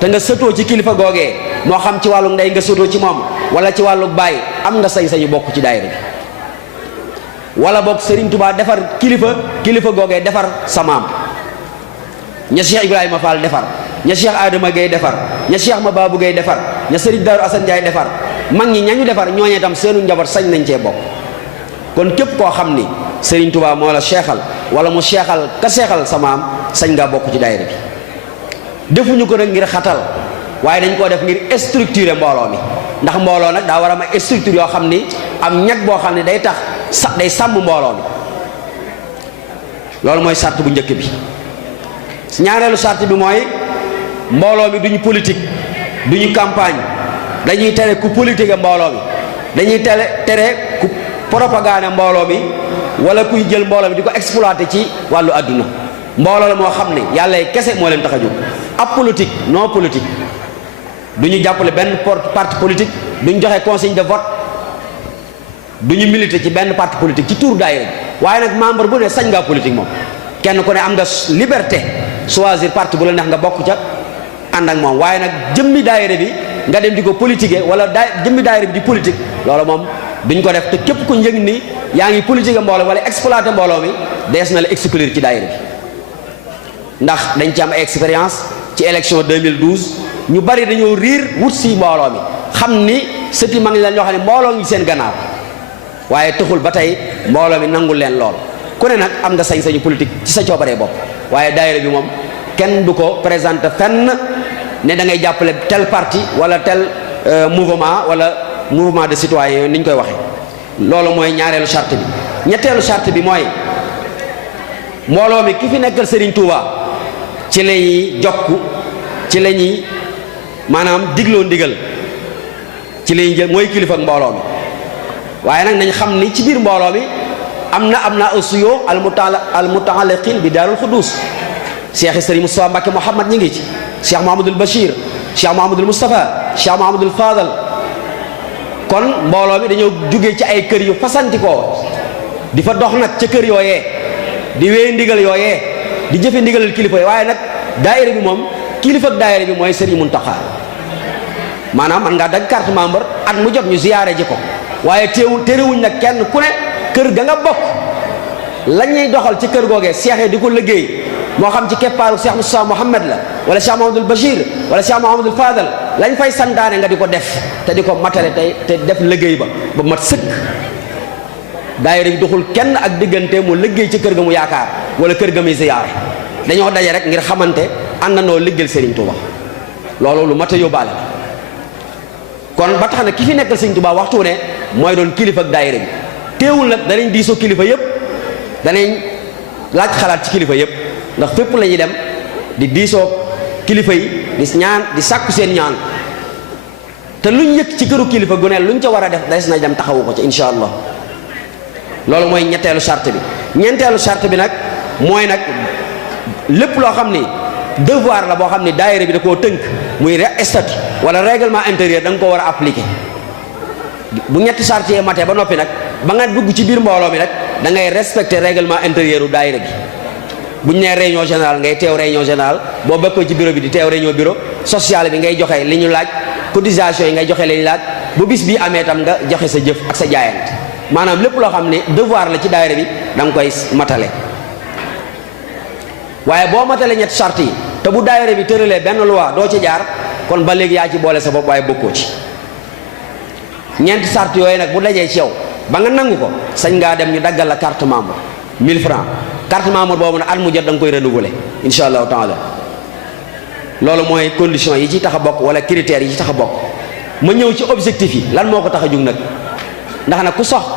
te nga sëtoo ci kilifa googee moo xam ci wàllu ndey nga sëtoo ci moom wala ci wàllu baay am nga sañ-sañu bokk ci daayira bi wala boog Serigne Touba defar kilifa googee defar sa maam ña Cheikh Ibrahima Fall defar ña Cheikh Adama Gueye defar ña Cheikh Mababou Gueye defar ña Serigne Darou Assane Ndiaye defar mag ñi ñañu defar ñooñee tam seenu njaboot sañ nañ cee bokk kon képp koo xam ni Serigne Touba moo la seexal wala mu seexal ka seexal sa maam sañ ngaa bokk ci daayira bi defuñu ko nag ngir xatal waaye dañ koo def ngir structurer mbooloo mi ndax mbooloo nag daa war a am ay structure yoo xam ni am ñag boo xam ne day tax day sàmm mbooloo mi loolu mooy sart bu njëkk bi ñaareelu sart bi mooy mbooloo mi duñu politique duñu campagne dañuy tere ku politique mbooloo mi dañuy tere ku propagande mbooloo mi wala kuy jël mbooloo mi di ko exploiter ci wàllu àdduna mbooloo la moo xam ne yàlla kese moo leen tax a jóg ab politique non politique du ñu jàppale benn parti politique du ñu joxe consigne de vote du ñu militer ci benn parti politique ci tour daayira waaye nag membre bu ne sañ ngaa politique moom kenn ku ne am nga liberté choisir parti bu la neex nga bokk ca ànd ak moom waaye nag jëmmi daayira bi nga dem di ko politiquer wala jëmmi daayira bi di politique loolu moom duñ ko def te képp ku njëg ni yaa ngi politique mbooloo wala exploiter mbooloo mi dees na la exclure ci daayira bi ndax dañ ci am ay expérience ci élection 2012 ñu bari dañoo riir wut si mbooloo mi xam ni sëti mag la ñoo xam ne mbooloo ngi seen gannaaw waaye taxul ba tey mbooloo mi nangul leen lool ku ne nag am nga sañ-sañu politique ci sa coobaree bopp waaye daayira bi moom kenn du ko présenter fenn ne da ngay jàppale tel parti wala tel mouvement wala mouvement de citoyens yooyu ni ñu koy waxee loolu mooy ñaareelu charte bi ñetteelu charte bi mooy mbooloo mi ki fi nekkal Serigne Touba ci la ñuy jokk ci la ñuy maanaam digloo ndigal ci la ñuy jël mooy kilifa ak mbooloo mi waaye nag nañ xam ni ci biir mbooloo mi am na usuyo al mutaaliqin bi daarul xuddus cheikh Serigne Moustapha Mbacké Mouhamad ñi ngi ci cheikh Mouhamadoul Bachir cheikh Mouhamadoul Moustapha cheikh Mouhamadoul Fadal kon mbooloo mi dañoo jugee ci ay kër yu fasantikoo di fa dox nag ca kër yooyee di wéy ndigal yooyee di jëfe ndigalal kilifa yi waaye nag daayira bi moom kilifa ak daayira bi mooy Serigne Mountakha maanaam man ngaa dagg carte membre at mu jot ñu ziyaare ji ko waaye terewuñ nag kenn ku ne kër ga nga bokk lañ ñuy doxal ci kër googee seex yi di ko liggéey moo xam ci keppaaru Cheikh Moustapha Mouhamed la wala Cheikh Mouhamadoul Bachir wala Cheikh Mouhamadoul Fadal lañ fay santaane nga di ko def te di ko matale tey te def liggéey ba mat sëkk daayira bi doxul kenn ak diggante mu liggéey ci kër ga mu yaakaar wala kër ga muy ziyaare dañoo daje rek ngir xamante àndandoo liggéeyal Serigne Touba loolu lu mat a yóbbaale kon ba tax na ki fi nekkal Serigne Touba waxtu ne mooy doon kilifa ak daayira bi teewul nag danañ diisoo kilifa yëpp danañ laaj xalaat ci kilifa yëpp ndax fépp la ñuy dem di diisoo kilifa yi di ñaan di sàkku seen ñaan te luñ yëkk ci këru kilifa gu ne luñ ca war a def des na dem taxawu ko ci incha allah loolu mooy ñetteelu charte bi ñeenteelu charte bi nag mooy nag lépp loo xam ni devoir la boo xam ni daayira bi da koo tënk muy statut wala règlement intérieur da nga ko war a appliquer bu ñetti charte yee matee ba noppi nag ba nga dugg ci biir mbooloo mi nag da ngay respecter règlement intérieur u daayira bi buñ nee réunion générale ngay teew réunion générale boo bokkoo ci bureau bi di teew réunion bureau social bi ngay joxe li ñu laaj cotisation yi ngay joxe li ñu laaj bu bis bii amee tam nga joxe sa jëf ak sa jaayante maanaam lépp loo xam ne devoir la ci daayira bi da nga koy matale waaye boo matale ñetti charte yi te bu daayira bi tëralee benn loi doo ci jaar kon ba léegi yaa ci boole sa bopp waaye bokkoo ci ñeenti charte yooyu nag bu dajee ci yow ba nga nangu ko sañ ngaa dem ñu daggal la carte membre 1000 francs carte membre boobu nag at mu jot da nga koy renouveler incha allahu taala loolu mooy condition yi ci tax a bokk wala critères yi ci tax a bokk ma ñëw ci objectif yi lan moo ko tax a jug nag ndax nag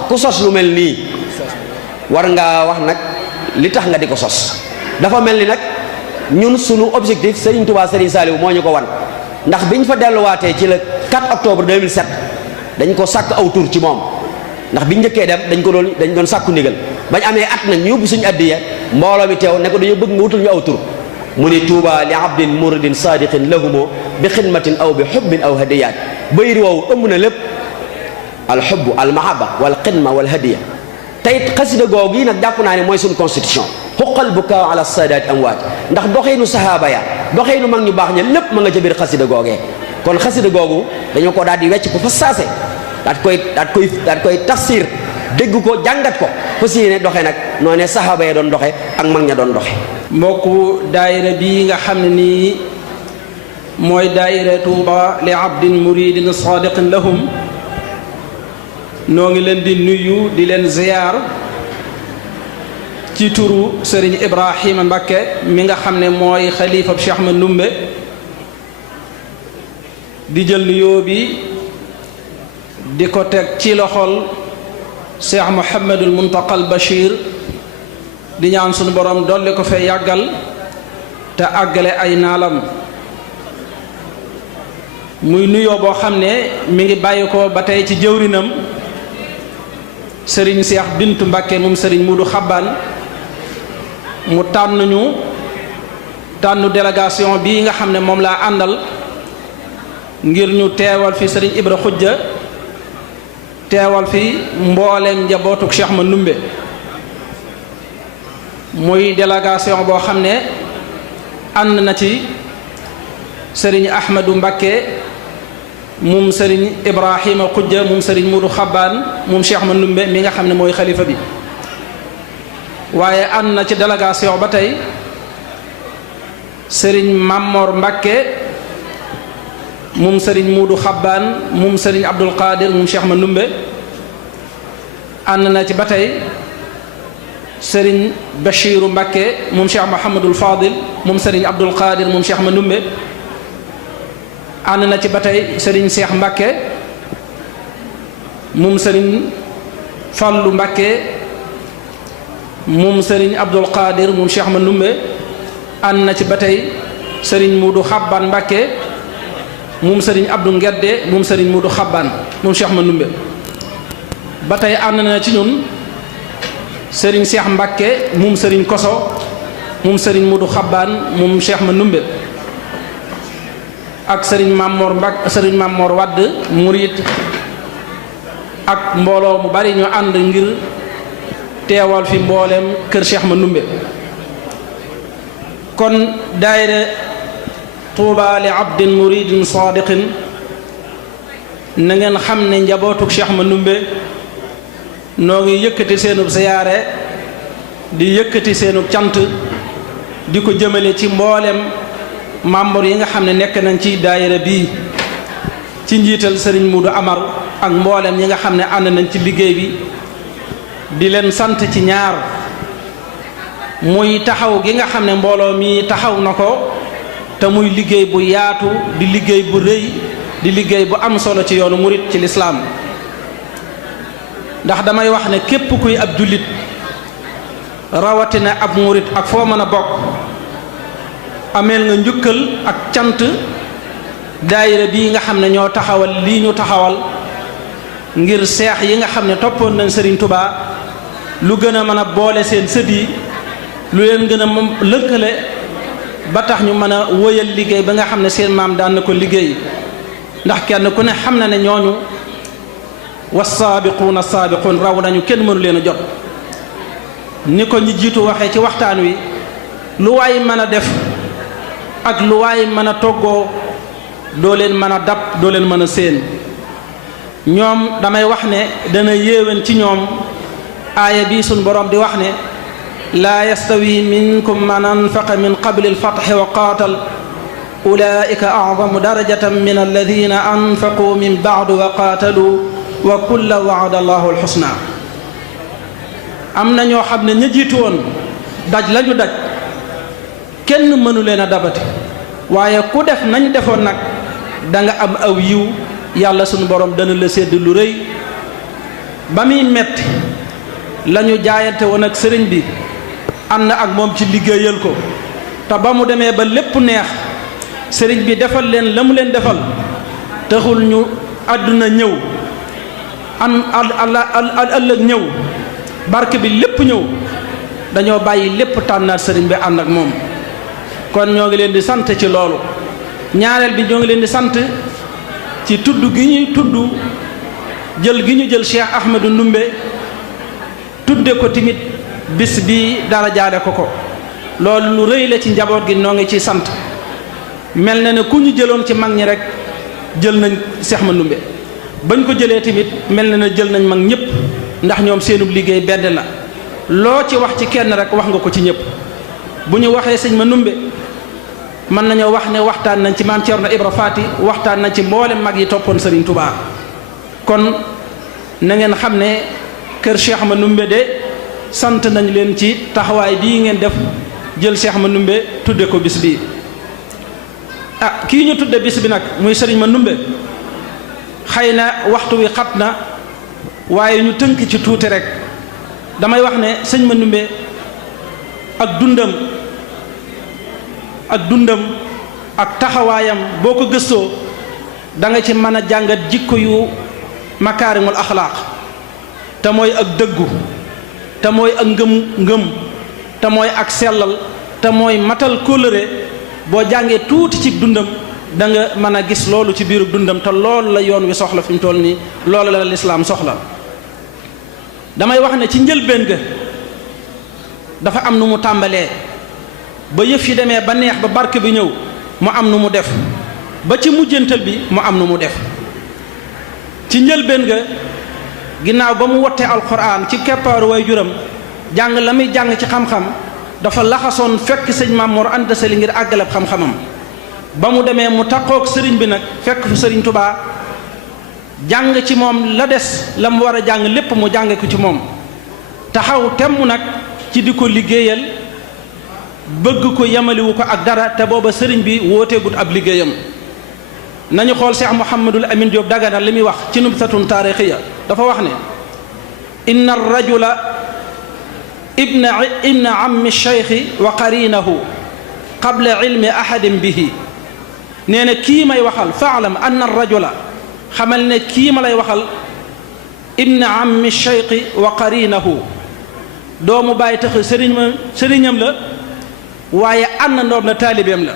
ku sos lu mel nii war ngaa wax nag li tax nga di ko sos dafa mel ni nag ñun sunu objectif Serigne Touba Serigne Saliou moo ñu ko wan ndax biñ fa delluwaatee ci le 4 octobre 2007 dañ ko sàkk aw tur ci moom ndax biñ njëkkee dem dañ doon sàkku ndigal bañ amee at nag ñu yóbbu suñu addiya mbooloo mi teew ne ko dañoo bëgg nga wutal ñu aw tur mu ni Touba li abdin muridin sadiqin lahumo bi xidmatin aw bi xubbin aw hadiyaat bayri woowu ëmb na lépp alxubbu almahaba wal xidma wal hadiya tey xasida googu yi nag jàpp naa ne mooy suñu constitution xuqal bukaaw ala saadaati amwaat ndax doxeenu sahaaba ya doxeenu mag ñu baax ña lépp ma nga ca biir xasida googee kon xasida googu dañoo ko daal di wecc ko fa saase daat koy tafsir dégg ko jàngat ko fas yéene doxe nag noo ne sahaaba ya doon doxe ak mag ña doon doxe mbokku daayira bii nga xam ne nii mooy daayira Tuuba li abdin muridin sadiqin lahum noo ngi leen di nuyu di leen ziyaar ci turu Serigne Ibrahima Mbakke mi nga xam ne mooy xalifa Cheikh Ahmad Ndumbe di jël nuyoo bi di ko teg ci loxol Cheikh Mouhamadul Muntaqal Bachir di ñaan sunu borom dolli ko fee yàggal te àggale ay naalam muy nuyoo boo xam ne mi ngi bàyyi ko ba tey ci jëwrinam Serigne Cheikh Bintu Mbakke moom Serigne Mudu Xabbaan mu tànn délégation bii nga xam ne moom laa àndal ngir ñu teewal fi Serigne Ibra Xujja teewal fi mbooleem njabootuk Cheikh Ma Ndumbe muy délégation boo xam ne ànd na ci Serigne Ahmadou Mbakke moom Serigne Ibrahima Xujja moom Serigne Mudu Xabbaan moom Cheikh Ma Ndumbe mi nga xam ne mooy xalifa bi waaye ànd na ci délégation ba tey Serigne Mamor Mbakke moom Serigne Mudu Xabbaan moom Serigne Abdul Qadir moom Cheikh Ma Ndumbe ànd na ci ba tey Serigne Bachiru Mbakke moom Cheikh Mouhamadul Fadil moom Serigne Abdul Qadir moom Cheikh Ma Ndumbe ànd na ci ba tey Serigne Cheikh Mbakke moom Serigne Fallu Mbakke moom Serigne Abdul Qadir moom Cheikh Ma Ndumbe ànd na ci ba tey Serigne Mudu Xabbaan Mbakke moom Serigne Abdou Ngedde moom Serigne Mudu Xabbaan moom Cheikh Ma Ndumbe ba tey ànd na ci ñun Serigne Cheikh Mbakke moom Serigne Koso moom Serigne Mudu Xabbaan moom Cheikh Ma Ndumbe ak Serigne Mamor Mbakke Serigne Mamor Wadd murit ak mbooloo mu bari ñu ànd ngir teewal fi mboolem kër Cheikh Mandoumbe kon daayira Touba li abdin muridin sadiqin na ngeen xam ne njabootuk Cheikh Mandoumbe noo ngi yëkkati seenub siyaare di yëkkati seenub cant di ko jëmale ci mboolem membre yi nga xam ne nekk nañ ci daayira bii ci njiital Serigne Moudou Amar ak mboolem yi nga xam ne ànd nañ ci liggéey bi di leen sant ci ñaar muy taxaw gi nga xam ne mbooloo mi taxaw na ko te muy liggéey bu yaatu di liggéey bu rëy di liggéey bu am solo ci yoonu murit ci lislaam ndax damay wax ne képp kuy ab jullit rawatina ab murit ak foo mën a bokk ameel nga njukkal ak cant daayira bii nga xam ne ñoo taxawal lii ñu taxawal ngir seex yi nga xam ne toppoon nañ Serigne Touba lu gën a mën a boole seen sët yi lu leen gën a lëkkale ba tax ñu mën a wóyal liggéey ba nga xam ne seen maam daan na ko liggéey ndax kenn ku ne xam na ne ñooñu wassaabiquuna saabiquun raw nañu kenn mënu leen a jot ni ko ñi jiitu waxee ci waxtaan wi lu waay mën a def ak lu waay mën a toggoo doo leen mën a dab doo leen mën a séen ñoom damay wax ne dana yéewén ci ñoom aaya bii suñ boroom di wax ne laa yastawi minkum man anfaqa min qabli alfatxi wa qaatal ulaika a'zamu darajatan min alladina anfaqu min ba'du wa qaatalu wa kulla wa'ada allahu alxusna am na ñoo xam ne ña jiitu woon daj lañu daj kenn mënu leen a dabati waaye ku def nañ defoon nag da nga am aw yiw yàlla sunu borom dana la sédd lu rëy ba muy metti lañu jaayante woon ak sëriñ bi ànd ak moom ci liggéeyal ko te ba mu demee ba lépp neex sëriñ bi defal leen la mu leen defal taxul ñu àdduna ñëw ëllëg ñëw barke bi lépp ñëw dañoo bàyyi lépp tànnaat sëriñ bi ànd ak moom kon ñoo ngi leen di sant ci loolu ñaareel bi ñoo ngi leen di sant ci tudd gi ñuy tudd jël gi ñu jël Cheikh Ahmadou Ndoumbé tudde ko timit bis bi dara jaare ko loolu lu rëy la ci njaboot gi noo ngi ciy sant mel na ne ku ñu jëloon ci mag ñi rek jël nañ Cheikh Ahmadou Ndoumbé bañ ko jëlee tamit mel na ne jël nañ mag ñëpp ndax ñoom seenub liggéey benn la loo ci wax ci kenn rek wax nga ko ci ñëpp bu ñu waxee sëñ Mandoumbe mën nañoo wax ne waxtaan nañ ci maam Thierno Ibra Faati waxtaan nañ ci mboolem mag yi toppoon Serigne Touba kon na ngeen xam ne kër Cheikh Mandoumbe de sant nañ leen ci taxawaay bii ngeen def jël Cheikh Mandoumbe tudde ko bis bii kii ñu tudde bis bi nag muy Serigne Mandoumbe xëy na waxtu wi xat na waaye ñu tënk ci tuuti rek damay wax ne sëñ Mandoumbe ak dundam ak taxawaayam boo ko gëstoo da nga ci mën a jàngat jikko yu makaarimul axlaaq te mooy ak dëggu te mooy ak ngëm te mooy ak sellal te mooy matal kóllëre boo jàngee tuuti ci dundam da nga mën a gis loolu ci biiru dundam te loolu la yoon wi soxla fi mu toll nii loolu la lislaam soxla damay wax ne ci njëlbéen ga dafa am nu mu tàmbalee ba yëf yi demee ba neex ba barke bi ñëw mu am nu mu def ba ci mujjantal bi mu am nu mu def ci njëlbéen ga ginnaaw ba mu wottee alxuraan ci keppaaru way juram jàng la muy jàng ci xam-xam dafa laxasoon fekk sëñ Maam Mor Anta Sali ngir àggaleb xam-xamam ba mu demee mu takkook sëriñ bi nag fekk fu sëriñ Tubaa jàng ci moom la des la mu war a jàng lépp mu jàng ko ci moom taxaw temm nag ci di ko liggéeyal bëgg ko yamaliwu ko ak dara te booba sëriñ bi wooteegut ab liggéeyam nañu xool Cheikh Mouhamadul Amin Diop Dagana li muy wax ci nubsatun taarixiya dafa wax ne inna rajula ibna ammi cheikhi wa qarinahu qabla ilmi ahadin bihi nee na kii may waxal faalam anna rajula xamal ne kii ma lay waxal ibna ammi cheikhi wa qarinahu doomu bàyyi tax sëriñam la waaye ànd ndoom la taalibeem la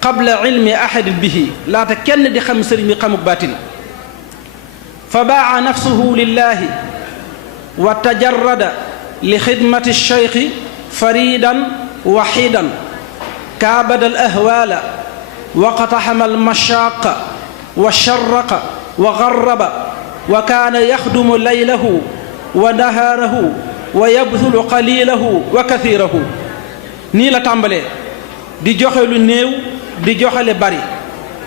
qabla ilmi ahadin bihi laata kenn di xam sëriñ bi xamuk baatin fa baa nafsuhu lillahi wa tajarrada li xidmati alcheikhi faridan waxidan kaabada al ahwaala wa qataxama almashaqa wa sharraqa wa garraba wa kaana yaxdumu laylahu wa nahaarahu wa yabthulu qalilahu wa kathirahu. nii la tàmbalee di joxe lu néew di joxe lu bari,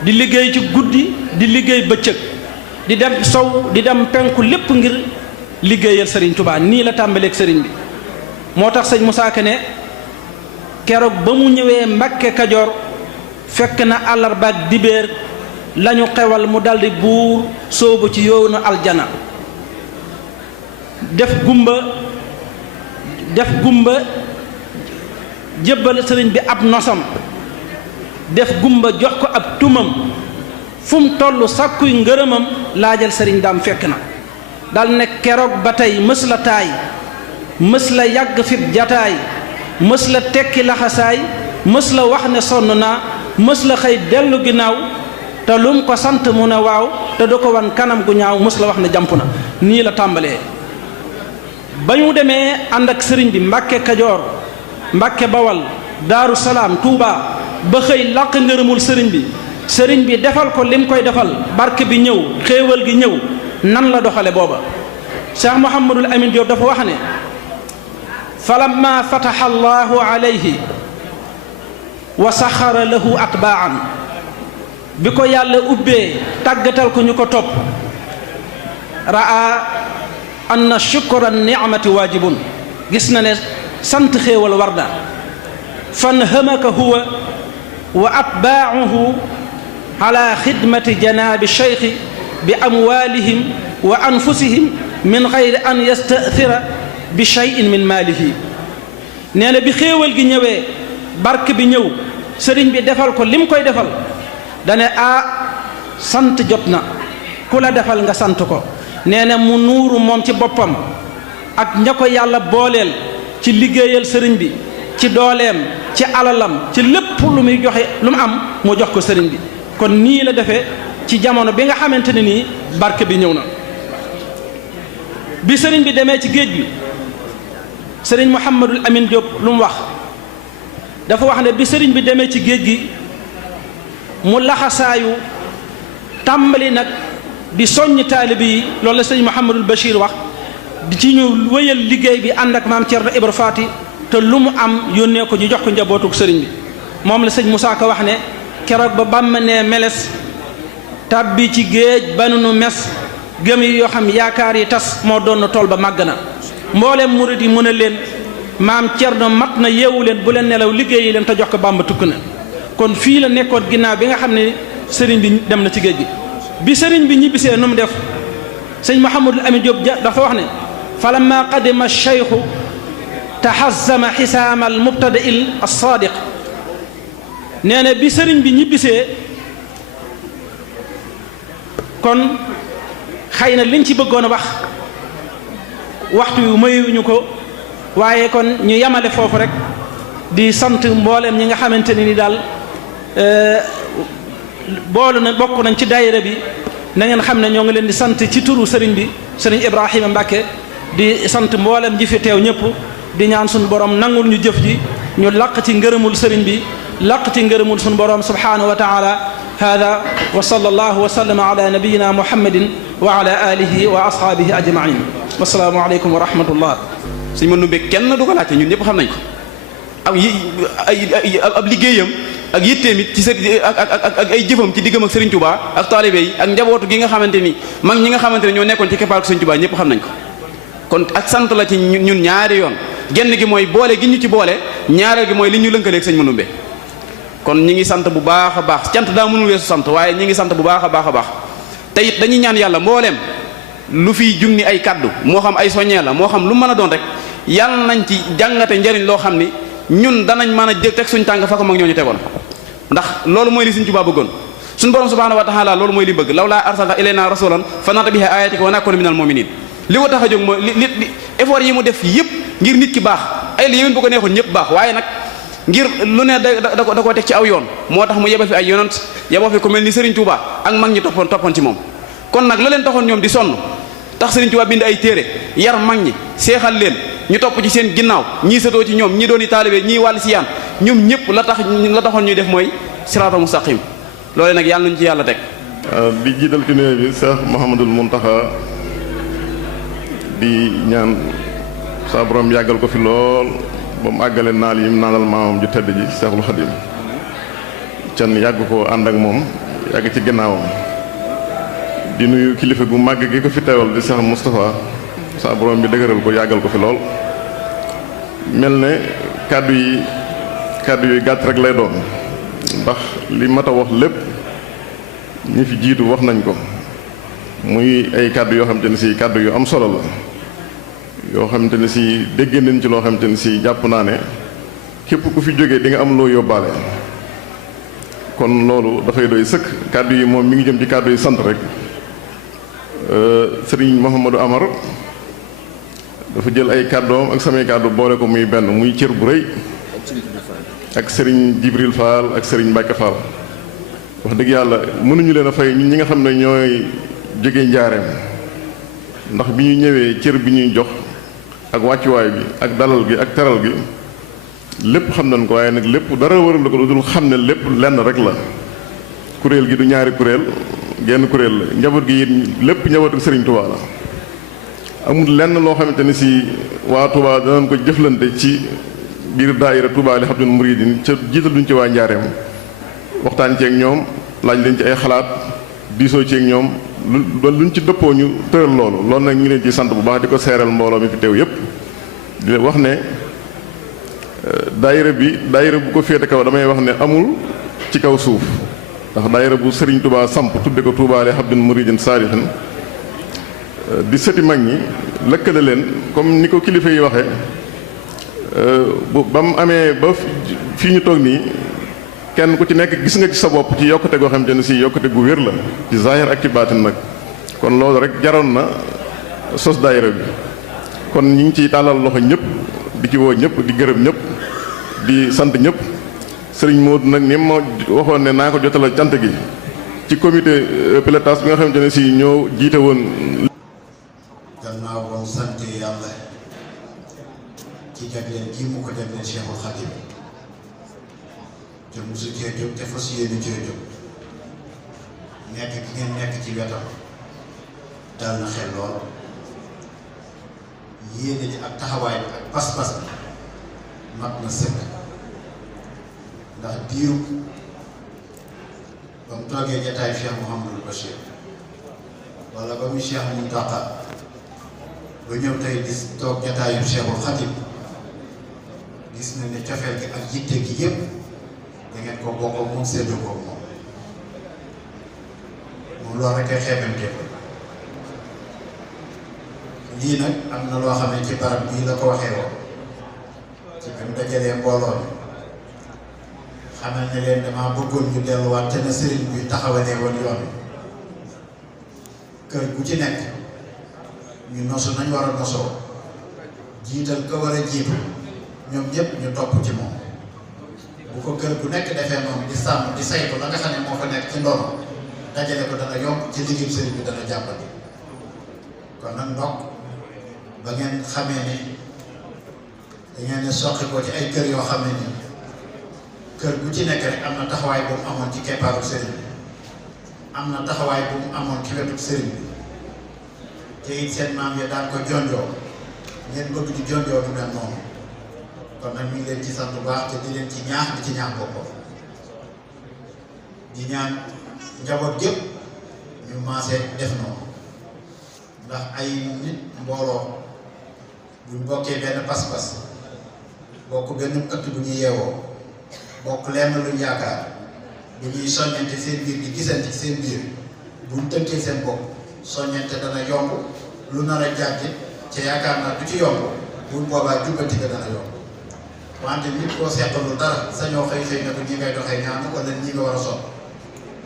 di liggéey ci guddi di liggéey bëccëg, di dem sow di dem penku, lépp ngir liggéeyal sëriñ Tuubaa. nii la tàmbaleeg sëriñ bi. moo tax sëñ Musaa Ka ne keroog ba mu ñëwee Mbàkke Kajoor fekk na àllarba ak dibéer lañu xewal mu daldi buur sóobu ci yoonu aljana. def gumba jébbal sëriñ bi ab nosam, def gumba jox ko ab tumam, fu mu toll sàkkuy ngërëmam laajal sëriñ daam fekk na. dal ne keroog ba tey mës la taay, mës la yàgg fit jataay, mës la tekki laxasaay, mës la wax ne sonn naa, mës la xëy dellu ginnaaw, te lum ko sant mu ne waaw, te du ko wan kanam gu ñaaw, mës la wax ne jàmp na. nii la tàmbalee. ba ñu demee ànd ak sëriñ bi Mbàkke Kajoor, Mbàkke Bawal, Daaru Salaam, Tuubaa, ba xëy làq ngërëmul sëriñ bi defal ko lim koy defal, barke bi ñëw, xéewal gi ñëw. nan la doxale booba? Cheikh Mouhamadul Amin Diop dafa wax ne falamma fataha allahu alayhi wa saxara lahu atbaan, bi ko yàlla ubbee tàggatal ko ñu ko topp, raa anna shukra ni'mati waajibun, gis na ne sant xéewal war na. fanhamaka huwa wa atbaauhu ala xidmati janaabi cheikhi bi amwaalihim wa anfusihim min xayri an yastathira bi cheyin min maalihi. nee na bi xéewal gi ñëwee, barke bi ñëw, sëriñ bi defal ko lim koy defal, dane sant jot na, ku la defal nga sant ko. nee na mu nuuru moom ci boppam ak ña ko yàlla booleel ci liggéeyal sëriñ bi, ci dooleem, ci alalam, ci lépp lu muy joxe, lu mu am mu jox ko sëriñ bi. kon nii la defee ci jamono bi nga xamante ne nii barke bi ñëw na. bi sëriñ bi demee ci géej bi, sëriñ Mouhamadul Amin Diop lu mu wax, dafa wax ne bi sëriñ bi demee ci géej gi mu laxasaayu tàmbali nag di soññ taalibe yi. loolu la sëriñ Mouhamadul Bachir wax, di ci ñu wéyal liggéey bi ànd ak maam Thierno Ibra Faati, te lu mu am yónnee ko ñu jox ko njabootuk sëriñ bi. moom la sëñ Musaa Ka wax ne keroog ba Bàmba ne meles tàbbi ci géej ba nu mes, gëm yi yoo xam yaakaar yi tas, moo doon tool ba màgg na. mboolem murid yi mën a leen maam Thierno mat na, yeewu leen, bu leen nelaw, liggéeyi leen te jox ko Bàmba tukk na. kon fii la nekkoon ginnaaw bi nga xam ne sëriñ bi dem na ci géej gi. bi sëriñ bi ñibbisee nu mu def, sëñ Mouhamadul Amin Diop dafa wax ne falamma qadima cheikhu taxazama xisaama al mubtadail as-saadiq. nee na bi sëriñ bi ñibbisee, kon xëy na liñ ci bëggoon a wax waxtu yu mayuñu ko, waaye kon ñu yamale foofu rek di sant mbooleem ñi nga xamante ne ni daal bokk nañ ci daayira bi. na ngeen xam ne ñoo ngi leen di sant ci turu sëriñ bi, sëriñ Ibrahima Mbacke, di sant mboolem ji fi teew ñëpp, di ñaan suñu borom nangul ñu jëf ji, ñu laq ci ngërëmul sëriñ bi, laq ci ngërëmul suñu borom subhanahu wa taala. hada wa sallallahu wa sallama ala nabiyyina muhammadin wa ala alihi wa ashaabihi ajmain. wasalaamu aleykum wa rahmatullah. Sëñ Mandumbe kenn du ko laajte, ñun ñëpp xam nañ ko. ab liggéeyam ak yitteem it ci ak ay jëfam ci diggam ak Serigne Touba ak taalibe yi ak njabootu gi nga xamante ni mag ñi nga xamante ne ñoo nekkoon ci keppaaru Serigne Touba ñëpp xam nañ ko. kon ak sant la ci ñun ñaari yoon, genn gi mooy boole gi ñu ci boole, ñaareel gi mooy li ñu lënkaleeg Sëñ Mandumbe. kon ñi ngi sant bu baax a baax, cant daa mënul weesu sant, waaye ñi ngi sant bu baax a baax a baax. te it dañuy ñaan yàlla mbooleem lu fiy jug ni ay kaddu, moo xam ay soññee la, moo xam lu mën a doon rek, yàlla nañ ci jàngate njariñ loo xam ni ñun danañ mën a teg suñ tànk fa ko mag ñoo ñu tegoon. ndax loolu mooy li Sëñ Tuubaa bëggoon, suñu borom subhanahu wa taala loolu mooy li bëgg, law laa arsalta ilayna rasulan fa natabiha ayatika wa nakuna minal mu'minin. li ko tax a jóg mooy li effort yi mu def yëpp ngir nit ki baax, ay li yéen bu ko neexoon ñëpp baax, waaye nag ngir lu ne da ko teg ci aw yoon, moo tax mu yebal fi ay yonant, yebal fi ku mel ni Serigne Touba ak mag ñi toppoon ci moom. kon nag la leen taxoon ñoom di sonn tax Serigne Touba bind ay téere, yar mag ñi, seexal leen, ñu topp ci seen ginnaaw ñii satoo ci ñoom ñii dooni taalibe ñii wàll si yaan ñoom ñëpp la taxoon ñuy def mooy siraatal mustaqim loole nag yàlla nañu ci yàlla teg. di jiital ci nuyoo bi Cheikh Mouhamadul Mountakha di ñaan saa borom yàggal ko fi lool ba mu àggale naal yi mu naanal maamam ju tedd ji Cheikhul Khadim can yàgg ko ànd ak moom yàgg ci ginnaawam di nuyu kilifa gu màgg gi ko fi teewal di Cheikh Moustapha saa borom bi dëgëral ko yàggal ko fi lool mel ne kàddu yi gàtt rek lay doon ndax li mat a wax lépp ñi fi jiitu wax nañ ko muy ay kàddu yoo xamante ne si kàddu yu am solo la yoo xamante ne si dégg nañ ci loo xamante ne si jàpp naa ne képp ku fi jógee di nga am loo yóbbaale kon loolu dafay doy sëkk kàddu yi moom mi ngi jëm ci kàddu yi sant rek sëriñ Mouhamadou Amar dafa jël ay kàddoom ak samay kàddu boole ko muy benn muy cër bu rëy ak sëriñ Jibril Fall ak sëriñ Mbacke Fall wax dëgg yàlla mënuñu leen a fay ñun ñi nga xam ne ñooy jóge njaareem ndax bi ñu ñëwee cër bi ñuy jox ak wàccuwaay bi ak dalal gi ak teral gi lépp xam nañ ko waaye nag lépp dara waral ko lu dul xam ne lépp lenn rek la kuréel gi du ñaari kuréel genn kuréel la njaboot gi it lépp njabootu sëriñ Touba la amul lenn loo xamante ne si waa Touba danañ ko jëflante ci biir daayira Touba li Habdul Muridin ca jiital duñ ci waa njaareem waxtaan ceeg ñoom laaj leen ci ay xalaat diisoo ceeg ñoom luñ ci dëppoo ñu tëral loolu nag ñu ngi leen ci sant bu baax di ko seeral mbooloo mi fi teew yépp di wax ne daayira bu ko féete kaw damay wax ne amul ci kaw suuf ndax daayira bu Serigne Touba samp tudde ko Touba li Habdul Muridin saarixin di sëti mag ñi lëkkale leen comme ni ko kilifa yi waxee ba mu amee ba fii ñu toog nii kenn ku ci nekk gis nga ci sa bopp ci yokkute goo xamante ne si yokkute gu wér la ci zahir ak ci baatin nag kon loolu rek jaroon na sos daayira bi kon ñi ngi ciy tàllal loxo ñëpp di ci woo ñëpp di gërëm ñëpp di sant ñëpp sëriñ Modou nag ni ma waxoon ne naa ko jotalal cant gi ci comité pilotage bi nga xamante ne si ñoo jiite woon. gannaaw ba mu sant yàlla ci jagleel kii mu ko jagleel Cheikhul Khadim te mosu cee jóg te fas yéene cee jóg nekk gi ngeen nekk ci wetam dal na xel lool yéene ji ak taxawaay bi ak pas-pas bi mat na sëkk ndax diiru ba mu toogee jataay Cheikh Mouhamadul Bachir wala ba muy Cheikh Mountakha ba ñëw tey di toog jataayu Cheikhul Khadim gis na ne cofeel gi ak yitte gi yépp da ngeen ko bokk moom séddoo ko moom loolu rek ay xeebante ko lii nag am na loo xam ne ci barab bii la ko waxee woon ci bi mu dajalee mbooloo mi xamal ne leen damaa bëggoon ñu delluwaat te na sëriñ bi taxawalee woon yoon kër gu ci nekk ñu nosu nañ war a nosoo jiital ko war a jiitu ñoom ñëpp ñu topp ci moom bu ko kër gu nekk defee moom di sàmm di saytu la nga xam ne moo fa nekk ci ndono dajale ko dana yomb ci liggéeyu sëriñ bi dana jàppandi kon nag ndokk ba ngeen xamee ni dangeen ne soqi ko ci ay kër yoo xam ne ni kër gu ci nekk rek am na taxawaay bu mu amoon ci keppaaru sëriñ bi am na taxawaay bu mu amoon ci wetu sëriñ bi te it seen maam ya daan ko jonjoo ngeen bëgg di jonjoo du mel noonu kon nag ñu ngi leen ci sant bu baax te di leen ci ñaax di ci ñaax boppam di ñaan njaboot gépp ñu maase def noonu ndax ay nit mbooloo buñ bokkee benn pas-pas bokk benn ëtt bu ñuy yeewoo bokk lenn luñ yaakaar bu ñuy soññante seen biir di gisante ci seen biir buñ tënkee seen bopp soññante dana yomb lu nar a jàggi ca yaakaar naa du ci yomb buñ boobaa jubbanti ga dana yomb wante nit koo seqalul dara sañoo xëy ne ko ñi ngay doxee ñaanu wala ñi nga war a sonn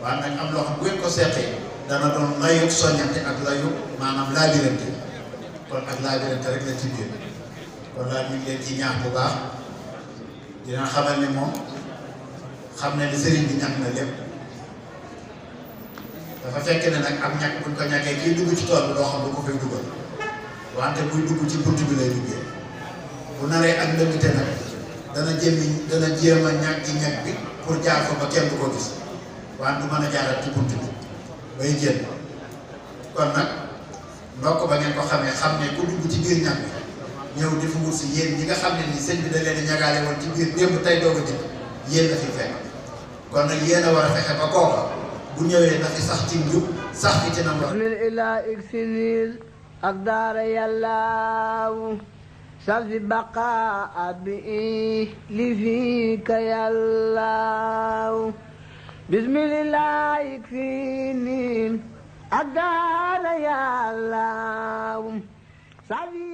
waaye nag am loo xam bu ngeen ko seqee dana doon layut soññante ak layut maanaam laabirante kon ak laabirante rek la ci biir kon laa ñu ngi leen ci ñaax bu baax dina xamal ne moom xam ne ni sëriñ bi ñàkk na lépp dafa fekk ne nag am ñàkk buñ ko ñàkkee kii dugg ci tool bi doo xam lu ko fay dugal wante buy dugg ci bunt bi lay duggee bu naree ak ndëngte nag dana jéem a ñàkk ci ñag bi pour jaar fa ba kenn du ko gis waaye du mën a jaaral ci bunt bi bay génn kon nag ndokk ba ngeen ko xamee xam ne ku dugg ci biir ñag bi ñëw di fu wut si yéen ñi nga xam ne ni sëñ bi da leen a ñagaale woon ci biir démb tey doog a dikk yéen la fi fekk kon nag yéen a war a fexe ba kooka bu ñëwee na fi sax ci njub sax fi ci nam wax lil ilaa iksinil ak daara yàllaaw safi baqaa bi li fiika yàllaaw bismillah iksinil ak daara yàllaaw safi